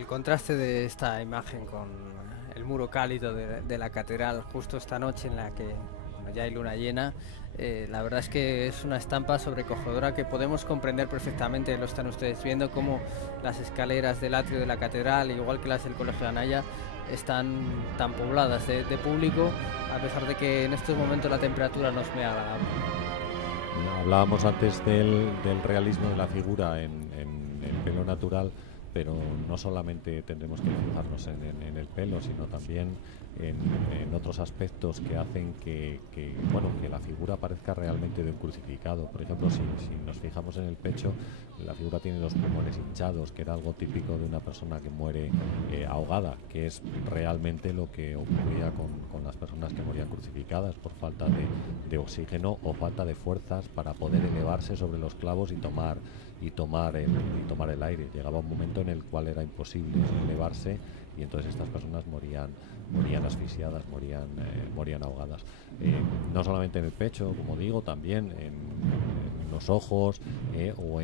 El contraste de esta imagen con el muro cálido de la catedral justo esta noche en la que ya hay luna llena, la verdad es que es una estampa sobrecogedora que podemos comprender perfectamente. Lo están ustedes viendo, como las escaleras del atrio de la catedral, igual que las del Colegio de Anaya, están tan pobladas de público, a pesar de que en estos momentos la temperatura no es muy agradable. Hablábamos antes del realismo de la figura en pelo natural, pero no solamente tendremos que fijarnos en el pelo, sino también en otros aspectos que hacen que la figura parezca realmente de un crucificado. Por ejemplo, si nos fijamos en el pecho, la figura tiene los pulmones hinchados, que era algo típico de una persona que muere ahogada, que es realmente lo que ocurría con las personas que morían crucificadas por falta de oxígeno o falta de fuerzas para poder elevarse sobre los clavos y tomar el aire. Llegaba un momento en el cual era imposible elevarse, y entonces estas personas morían asfixiadas, morían ahogadas. No solamente en el pecho, como digo, también en los ojos, o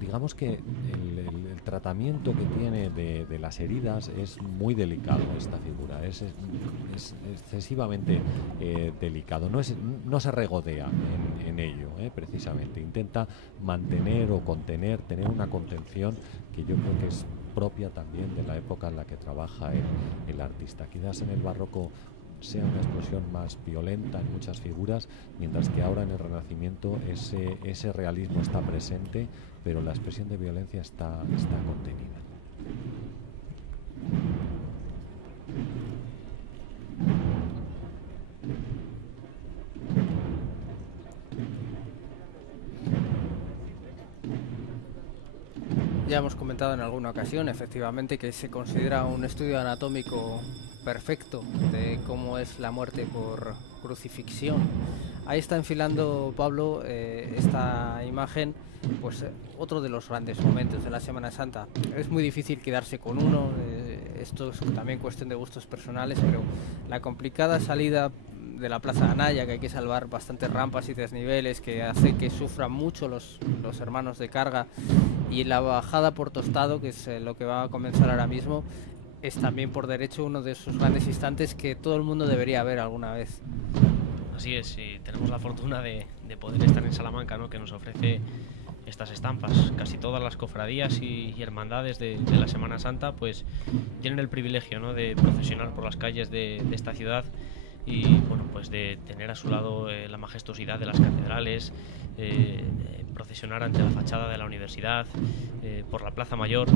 digamos que el tratamiento que tiene de las heridas es muy delicado. Esta figura es excesivamente delicado, no se regodea en ello, precisamente intenta mantener o contener, tener una contención que yo creo que es propia también de la época en la que trabaja el artista. Quizás en el barroco sea una explosión más violenta en muchas figuras, mientras que ahora en el Renacimiento ese realismo está presente, pero la expresión de violencia está contenida. Ya hemos comentado en alguna ocasión, efectivamente, que se considera un estudio anatómico perfecto de cómo es la muerte por crucifixión. Ahí está enfilando Pablo esta imagen, pues otro de los grandes momentos de la Semana Santa. Es muy difícil quedarse con uno, esto es también cuestión de gustos personales, pero la complicada salida de la Plaza de Anaya, que hay que salvar bastantes rampas y desniveles, que hace que sufran mucho los hermanos de carga, y la bajada por Tostado, que es lo que va a comenzar ahora mismo, es también por derecho uno de esos grandes instantes que todo el mundo debería ver alguna vez. Así es, y tenemos la fortuna de poder estar en Salamanca, ¿no?, que nos ofrece estas estampas. Casi todas las cofradías y hermandades de la Semana Santa pues tienen el privilegio, ¿no?, de procesionar por las calles de esta ciudad, y bueno, pues de tener a su lado la majestuosidad de las catedrales, procesionar ante la fachada de la universidad, por la Plaza Mayor.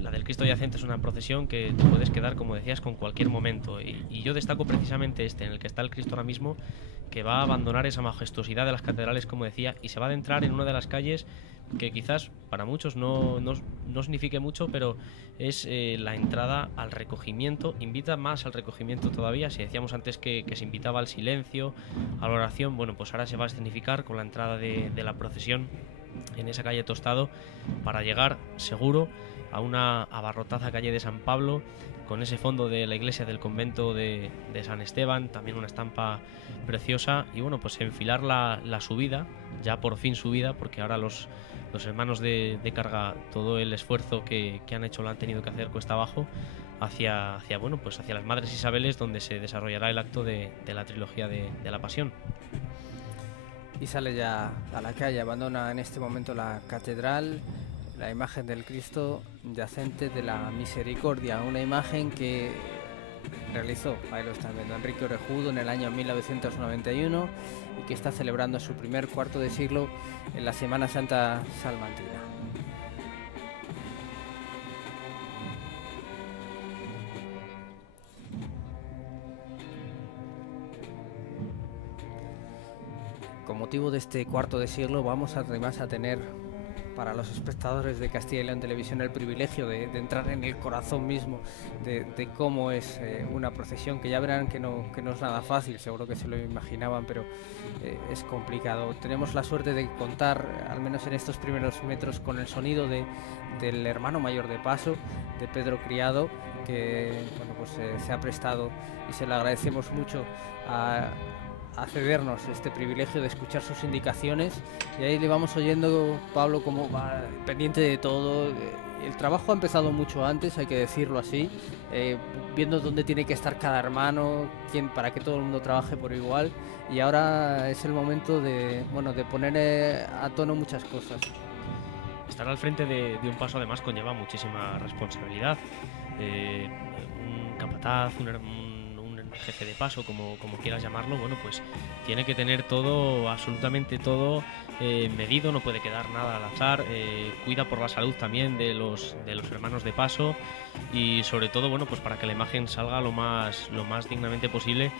La del Cristo Yacente es una procesión que te puedes quedar, como decías, con cualquier momento, y yo destaco precisamente este, en el que está el Cristo ahora mismo, que va a abandonar esa majestuosidad de las catedrales, como decía, y se va a adentrar en una de las calles que quizás para muchos no signifique mucho, pero es la entrada al recogimiento. Invita más al recogimiento todavía. Si decíamos antes que se invitaba al silencio, a la oración, bueno, pues ahora se va a escenificar con la entrada de la procesión en esa calle Tostado, para llegar seguro a una abarrotada calle de San Pablo, con ese fondo de la iglesia del convento de San Esteban, también una estampa preciosa, y bueno, pues enfilar la subida, ya por fin subida, porque ahora los hermanos de carga, todo el esfuerzo que han hecho lo han tenido que hacer cuesta abajo, hacia las Madres Isabeles, donde se desarrollará el acto de la trilogía de la Pasión. Y sale ya a la calle, abandona en este momento la catedral, la imagen del Cristo Yacente de la Misericordia, una imagen que realizó, ahí lo están viendo, Enrique Orejudo en el año 1991, y que está celebrando su primer cuarto de siglo en la Semana Santa salmantina. Con motivo de este cuarto de siglo vamos además a tener para los espectadores de Castilla y León Televisión el privilegio de entrar en el corazón mismo de cómo es una procesión, que ya verán que no es nada fácil, seguro que se lo imaginaban, pero es complicado. Tenemos la suerte de contar, al menos en estos primeros metros, con el sonido del hermano mayor de paso, de Pedro Criado, que bueno, pues se ha prestado, y se lo agradecemos mucho a cedernos este privilegio de escuchar sus indicaciones, y ahí le vamos oyendo, Pablo, como va pendiente de todo. El trabajo ha empezado mucho antes, hay que decirlo así, viendo dónde tiene que estar cada hermano, para que todo el mundo trabaje por igual, y ahora es el momento de poner a tono muchas cosas. Estar al frente de un paso además conlleva muchísima responsabilidad. Un capataz, un jefe de paso, como quieras llamarlo, bueno, pues tiene que tener todo, absolutamente todo medido, no puede quedar nada al azar, cuida por la salud también de los hermanos de paso, y sobre todo, bueno, pues para que la imagen salga lo más dignamente posible.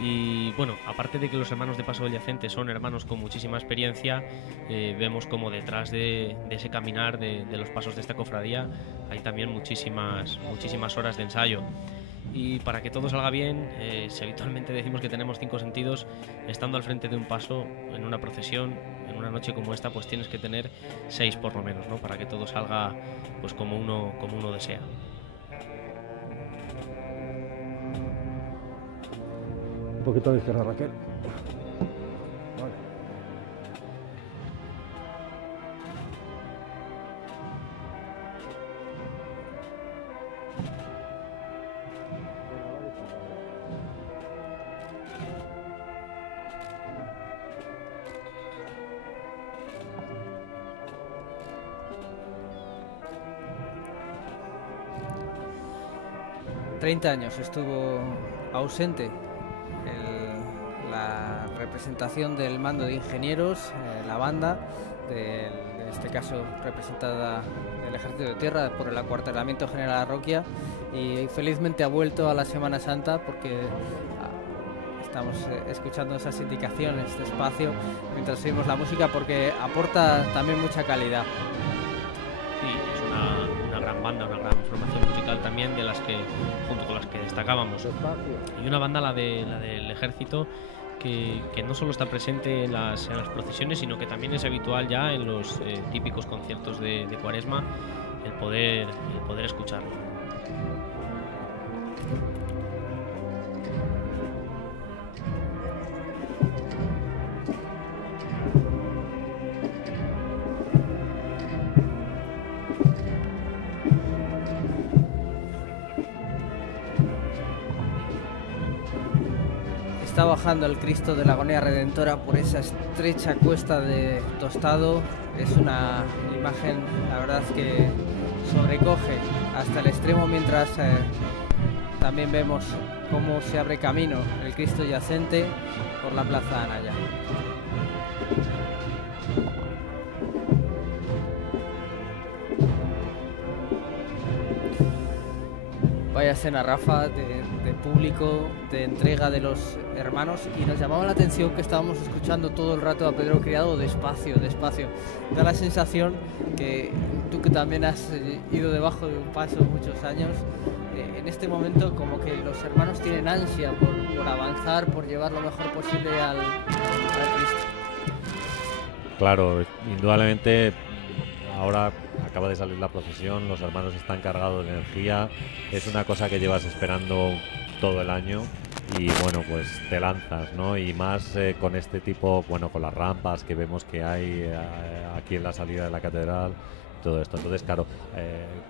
Y bueno, aparte de que los hermanos de paso del Yacente son hermanos con muchísima experiencia, vemos como detrás de ese caminar de los pasos de esta cofradía hay también muchísimas horas de ensayo. Y para que todo salga bien, si habitualmente decimos que tenemos 5 sentidos, estando al frente de un paso en una procesión, en una noche como esta, pues tienes que tener 6 por lo menos, ¿no? Para que todo salga pues como uno desea. Un poquito de izquierda, Raquel. Vale. ...30 años estuvo ausente la representación del mando de ingenieros, la banda, en este caso representada del Ejército de Tierra por el Acuartelamiento General Arroquia, y felizmente ha vuelto a la Semana Santa porque estamos escuchando esas indicaciones despacio mientras oímos la música, porque aporta también mucha calidad. Sí, es una gran banda, una gran formación musical también, junto con las que destacábamos. Y una banda, la del Ejército, que no solo está presente en las procesiones, sino que también es habitual ya en los típicos conciertos de Cuaresma el poder escucharlo. Está bajando el Cristo de la Agonía Redentora por esa estrecha cuesta de Tostado. Es una imagen, la verdad, que sobrecoge hasta el extremo, mientras también vemos cómo se abre camino el Cristo yacente por la Plaza Anaya. Vaya escena, Rafa, de público, de entrega de los hermanos, y nos llamaba la atención que estábamos escuchando todo el rato a Pedro Criado despacio. Da la sensación que tú, que también has ido debajo de un paso muchos años, en este momento como que los hermanos tienen ansia por avanzar, por llevar lo mejor posible al Cristo. Claro, indudablemente. Ahora acaba de salir la procesión, los hermanos están cargados de energía, es una cosa que llevas esperando todo el año y bueno, pues te lanzas, ¿no? Y más con este tipo, bueno, con las rampas que vemos que hay aquí en la salida de la catedral, todo esto. Entonces, claro,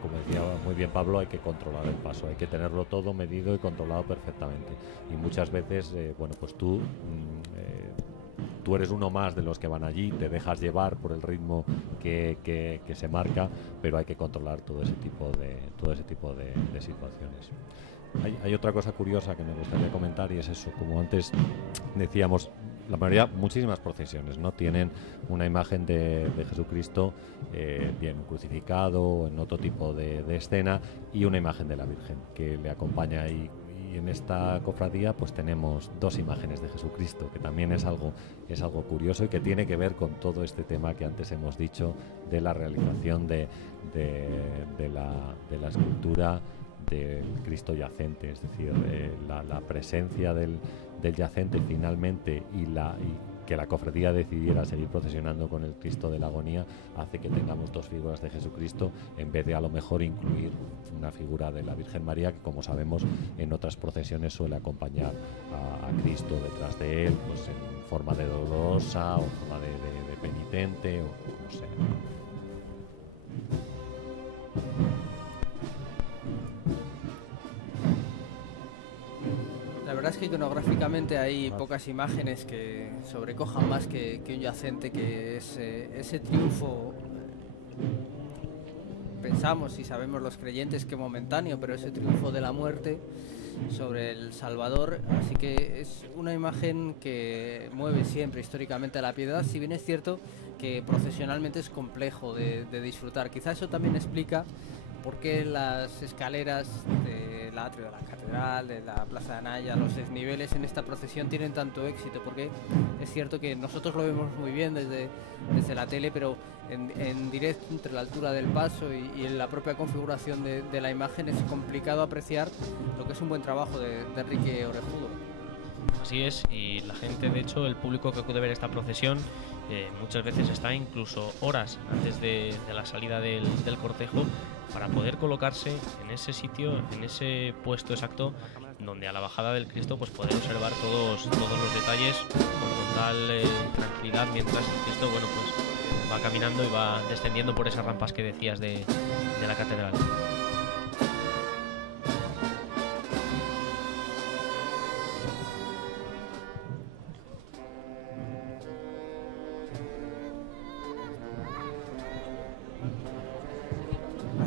como decía muy bien Pablo, hay que controlar el paso, hay que tenerlo todo medido y controlado perfectamente. Y muchas veces, bueno, pues tú eres uno más de los que van allí, te dejas llevar por el ritmo que se marca, pero hay que controlar todo ese tipo de situaciones. Hay otra cosa curiosa que me gustaría comentar, y es eso, como antes decíamos, muchísimas procesiones, ¿no?, tienen una imagen de Jesucristo, bien crucificado, en otro tipo de escena, y una imagen de la Virgen que le acompaña ahí. Y en esta cofradía pues tenemos 2 imágenes de Jesucristo, que también es algo curioso y que tiene que ver con todo este tema que antes hemos dicho de la realización de la escultura del Cristo yacente, es decir, la presencia del yacente finalmente y que la cofradía decidiera seguir procesionando con el Cristo de la Agonía hace que tengamos dos figuras de Jesucristo en vez de a lo mejor incluir una figura de la Virgen María, que como sabemos en otras procesiones suele acompañar a Cristo detrás de él, pues en forma de dolorosa o en forma de penitente, o no sé. La verdad es que iconográficamente hay pocas imágenes que sobrecojan más que un yacente, que es ese triunfo. Pensamos y sabemos los creyentes que momentáneo, pero ese triunfo de la muerte sobre el Salvador, así que es una imagen que mueve siempre históricamente a la piedad, si bien es cierto que procesionalmente es complejo de disfrutar. Quizá eso también explica por qué las escaleras del atrio de la catedral, de la Plaza de Anaya, los desniveles en esta procesión tienen tanto éxito, porque es cierto que nosotros lo vemos muy bien desde la tele, pero en directo, entre la altura del paso y en la propia configuración de la imagen, es complicado apreciar lo que es un buen trabajo de Enrique Orejudo. Así es, y la gente, de hecho, el público que acude a ver esta procesión muchas veces está incluso horas antes de la salida del cortejo para poder colocarse en ese sitio, en ese puesto exacto donde a la bajada del Cristo pues poder observar todos los detalles con total tranquilidad, mientras el Cristo pues va caminando y va descendiendo por esas rampas que decías de la catedral.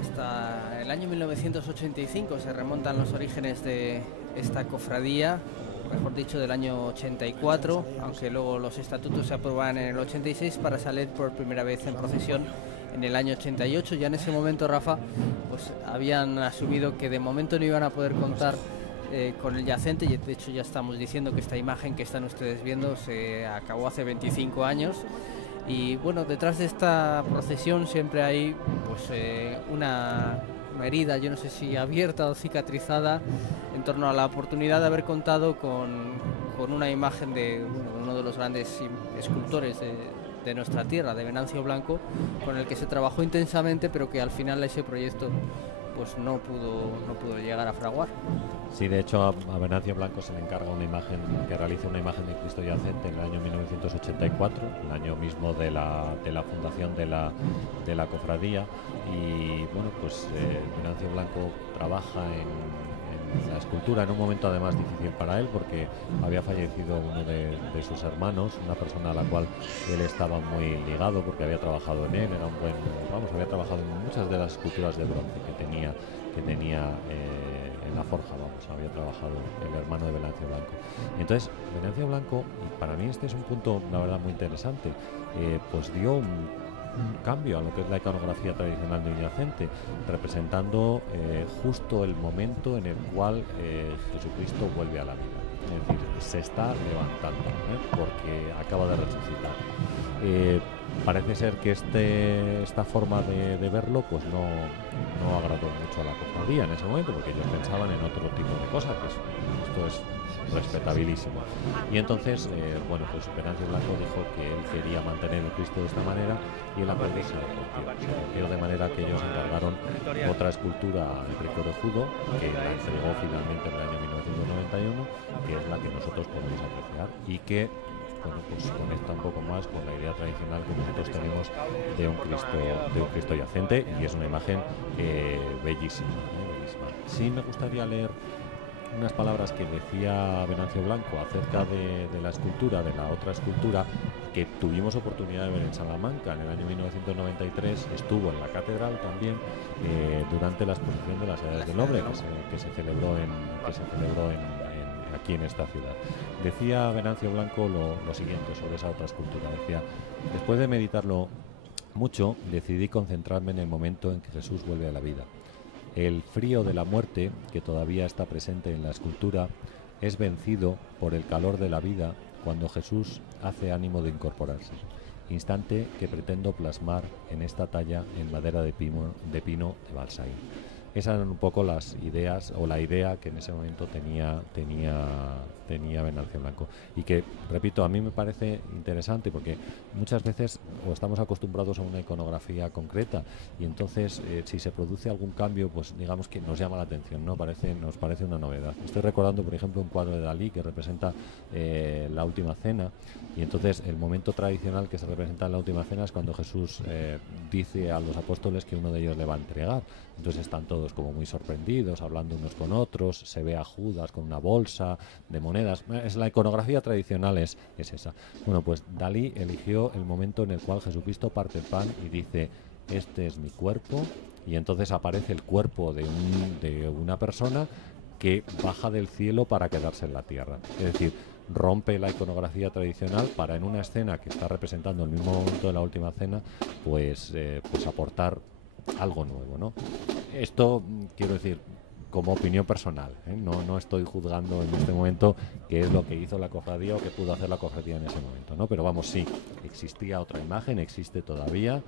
Hasta el año 1985 se remontan los orígenes de esta cofradía, mejor dicho del año 84, aunque luego los estatutos se aprueban en el 86 para salir por primera vez en procesión en el año 88. Ya en ese momento, Rafa, pues habían asumido que de momento no iban a poder contar con el yacente, y de hecho ya estamos diciendo que esta imagen que están ustedes viendo se acabó hace 25 años. Y bueno, detrás de esta procesión siempre hay pues una herida, yo no sé si abierta o cicatrizada, en torno a la oportunidad de haber contado con una imagen de uno de los grandes escultores de nuestra tierra, de Venancio Blanco, con el que se trabajó intensamente, pero que al final ese proyecto pues no pudo llegar a fraguar. Sí, de hecho a Venancio Blanco se le encarga una imagen, que realice una imagen de Cristo yacente en el año 1984, el año mismo de la fundación de la cofradía, y bueno, pues Venancio Blanco trabaja en la escultura en un momento además difícil para él, porque había fallecido uno de sus hermanos, una persona a la cual él estaba muy ligado porque había trabajado en él, era un buen, había trabajado en muchas de las esculturas de bronce que tenía en la forja, había trabajado el hermano de Venancio Blanco. Y entonces Venancio Blanco, y para mí este es un punto la verdad muy interesante, pues dio un cambio a lo que es la iconografía tradicional de un yacente, representando justo el momento en el cual Jesucristo vuelve a la vida. Es decir, se está levantando, porque acaba de resucitar. Parece ser que esta forma de verlo pues no agradó mucho a la cofradía en ese momento, porque ellos pensaban en otro tipo de cosas, que esto es respetabilísimo. Y entonces, bueno, pues Venancio Blanco dijo que él quería mantener el Cristo de esta manera, y el acuerdo se rompió de manera que ellos encargaron otra escultura a Enrique Orejudo, que la entregó finalmente en el año 1991, que es la que nosotros podemos apreciar y que bueno, pues conecta un poco más con la idea tradicional que nosotros tenemos de un Cristo yacente, y es una imagen bellísima, bellísima. Sí me gustaría leer unas palabras que decía Venancio Blanco acerca de la escultura, de la otra escultura que tuvimos oportunidad de ver en Salamanca en el año 1993, estuvo en la catedral también durante la exposición de las Edades del Hombre que se celebró aquí en esta ciudad. Decía Venancio Blanco lo siguiente sobre esa otra escultura. Decía: después de meditarlo mucho, decidí concentrarme en el momento en que Jesús vuelve a la vida. El frío de la muerte, que todavía está presente en la escultura, es vencido por el calor de la vida cuando Jesús hace ánimo de incorporarse, instante que pretendo plasmar en esta talla en madera de pino de Balsaín. Esas eran un poco las ideas o la idea que en ese momento tenía Venancio Blanco, y que, repito, a mí me parece interesante porque muchas veces o estamos acostumbrados a una iconografía concreta y entonces si se produce algún cambio, pues digamos que nos llama la atención, ¿no? Nos parece una novedad. Estoy recordando, por ejemplo, un cuadro de Dalí que representa la Última Cena, y entonces el momento tradicional que se representa en la Última Cena es cuando Jesús dice a los apóstoles que uno de ellos le va a entregar. Entonces están todos como muy sorprendidos, hablando unos con otros, se ve a Judas con una bolsa de monedas. Es la iconografía tradicional, es esa. Bueno, pues Dalí eligió el momento en el cual Jesucristo parte el pan y dice: este es mi cuerpo, y entonces aparece el cuerpo de una persona que baja del cielo para quedarse en la tierra. Es decir, rompe la iconografía tradicional para, en una escena que está representando el mismo momento de la Última Cena, pues aportar algo nuevo, ¿no? Esto, quiero decir, como opinión personal, ¿eh? No estoy juzgando en este momento qué es lo que hizo la cofradía o qué pudo hacer la cofradía en ese momento, ¿no? Pero vamos, sí, existía otra imagen, existe todavía,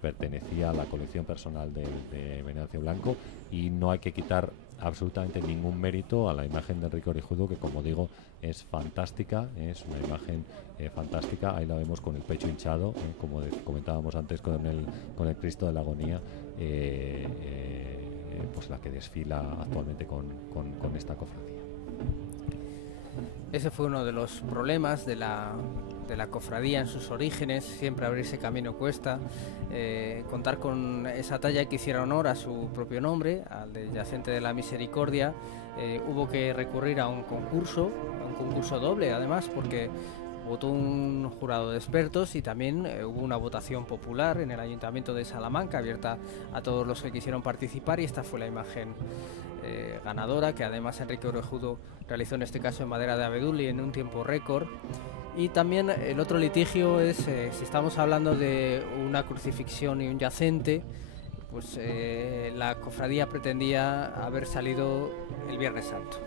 pertenecía a la colección personal de Venancio Blanco, y no hay que quitar absolutamente ningún mérito a la imagen de Enrique Orejudo, que, como digo, es fantástica, es una imagen fantástica. Ahí la vemos con el pecho hinchado, como comentábamos antes con el Cristo de la Agonía, pues la que desfila actualmente con esta cofradía. Ese fue uno de los problemas de la cofradía en sus orígenes. Siempre abrirse camino cuesta. Contar con esa talla que hiciera honor a su propio nombre, al de Yacente de la Misericordia. Hubo que recurrir a un concurso doble, además, porque votó un jurado de expertos y también hubo una votación popular en el Ayuntamiento de Salamanca, abierta a todos los que quisieron participar, y esta fue la imagen ganadora, que además Enrique Orejudo realizó en este caso en madera de abedul y en un tiempo récord. Y también el otro litigio es si estamos hablando de una crucifixión y un yacente, pues la cofradía pretendía haber salido el Viernes Santo,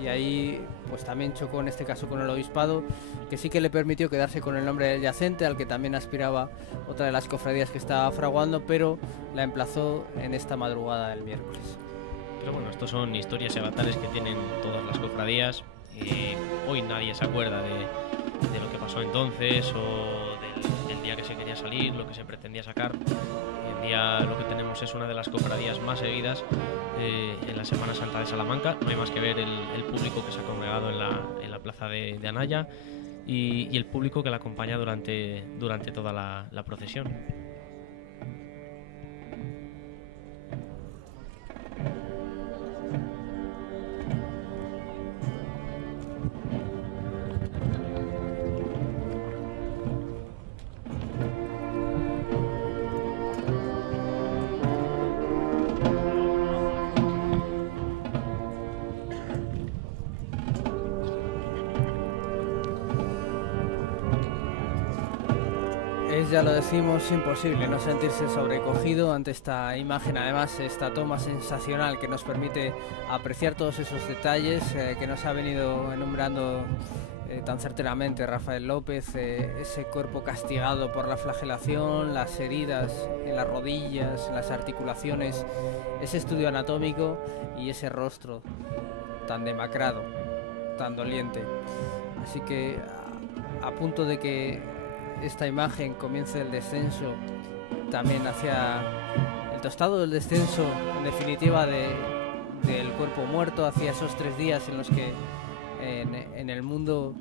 y ahí pues también chocó en este caso con el obispado, que sí que le permitió quedarse con el nombre del yacente, al que también aspiraba otra de las cofradías que estaba fraguando, pero la emplazó en esta madrugada del miércoles. Pero bueno, estos son historias y avatares que tienen todas las cofradías. Hoy nadie se acuerda de lo que pasó entonces o del día que se quería salir, lo que se pretendía sacar. Hoy en día lo que tenemos es una de las cofradías más seguidas en la Semana Santa de Salamanca. No hay más que ver el público que se ha congregado en la plaza de Anaya y el público que la acompaña durante toda la procesión. Ya lo decimos, imposible no sentirse sobrecogido ante esta imagen, además esta toma sensacional que nos permite apreciar todos esos detalles que nos ha venido enumerando tan certeramente Rafael López, ese cuerpo castigado por la flagelación, las heridas en las rodillas, en las articulaciones, ese estudio anatómico y ese rostro tan demacrado, tan doliente. Así que a punto de que esta imagen comience el descenso también hacia el tostado del descenso, en definitiva, del cuerpo muerto, hacia esos 3 días en los que en el mundo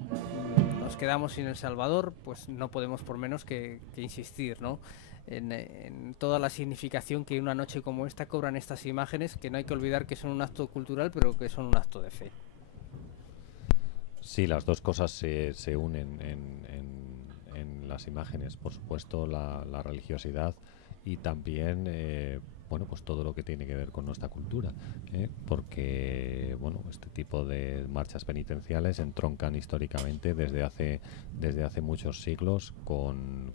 nos quedamos sin el Salvador, pues no podemos por menos que insistir, ¿no?, en toda la significación que una noche como esta cobran estas imágenes, que no hay que olvidar que son un acto cultural, pero que son un acto de fe. Sí, las dos cosas se unen en las imágenes, por supuesto la religiosidad y también pues todo lo que tiene que ver con nuestra cultura, porque este tipo de marchas penitenciales entroncan históricamente desde hace muchos siglos con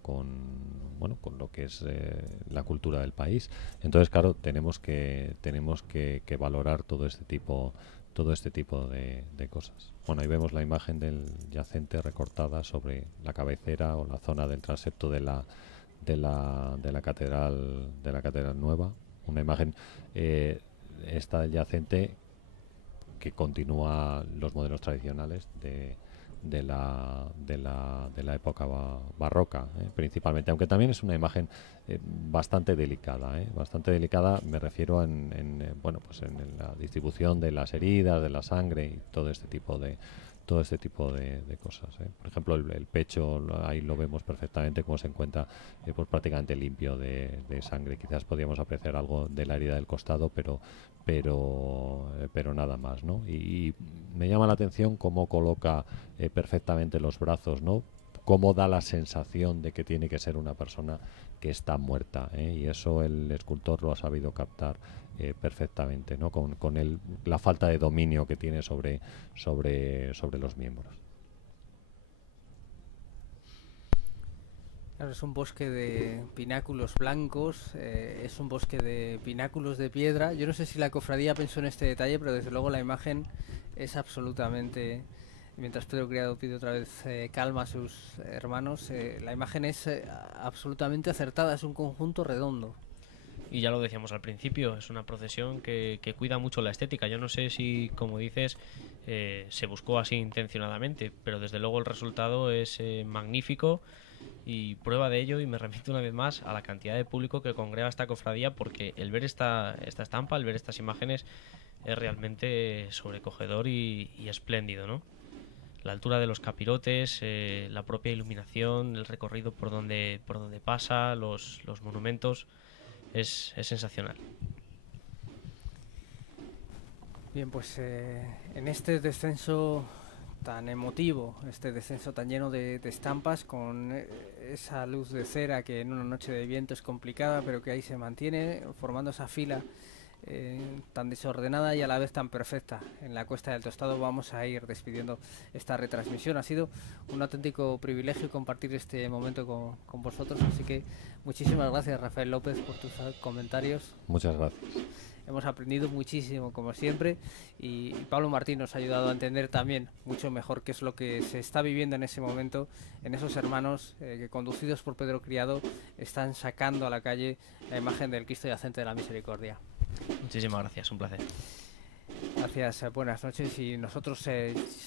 lo que es la cultura del país. Entonces, claro, tenemos que valorar todo este tipo de cosas. Bueno, ahí vemos la imagen del yacente recortada sobre la cabecera o la zona del transepto de la catedral nueva, una imagen esta yacente que continúa los modelos tradicionales de la época barroca, principalmente, aunque también es una imagen bastante delicada, me refiero en la distribución de las heridas, de la sangre y todo este tipo de cosas. Por ejemplo, el pecho, ahí lo vemos perfectamente cómo se encuentra pues prácticamente limpio de sangre. Quizás podíamos apreciar algo de la herida del costado, pero nada más, ¿no? Y me llama la atención cómo coloca perfectamente los brazos, ¿no? Cómo da la sensación de que tiene que ser una persona que está muerta, y eso el escultor lo ha sabido captar perfectamente, ¿no? Con la falta de dominio que tiene sobre los miembros. Claro, es un bosque de pináculos blancos, es un bosque de pináculos de piedra. Yo no sé si la cofradía pensó en este detalle, pero desde luego la imagen es absolutamente... Mientras Pedro Criado pide otra vez calma a sus hermanos, la imagen es absolutamente acertada, es un conjunto redondo. Y ya lo decíamos al principio, es una procesión que cuida mucho la estética. Yo no sé si, como dices, se buscó así intencionadamente, pero desde luego el resultado es magnífico y prueba de ello, y me remito una vez más a la cantidad de público que congrega esta cofradía, porque el ver esta estampa, el ver estas imágenes es realmente sobrecogedor y espléndido, ¿no? La altura de los capirotes, la propia iluminación, el recorrido por donde pasa, los monumentos, es sensacional. Bien, pues en este descenso tan emotivo, este descenso tan lleno de estampas, con esa luz de cera que en una noche de viento es complicada, pero que ahí se mantiene formando esa fila tan desordenada y a la vez tan perfecta en la Cuesta del Tostado, vamos a ir despidiendo esta retransmisión. Ha sido un auténtico privilegio compartir este momento con vosotros, así que muchísimas gracias, Rafael López, por tus comentarios. Muchas gracias. Hemos aprendido muchísimo, como siempre, y Pablo Martín nos ha ayudado a entender también mucho mejor qué es lo que se está viviendo en ese momento en esos hermanos que, conducidos por Pedro Criado, están sacando a la calle la imagen del Cristo Yacente de la Misericordia. Muchísimas gracias, un placer. Gracias, buenas noches, y nosotros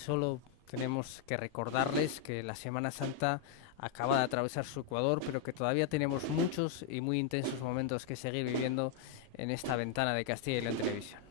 solo tenemos que recordarles que la Semana Santa acaba de atravesar su Ecuador, pero que todavía tenemos muchos y muy intensos momentos que seguir viviendo en esta ventana de Castilla y León Televisión.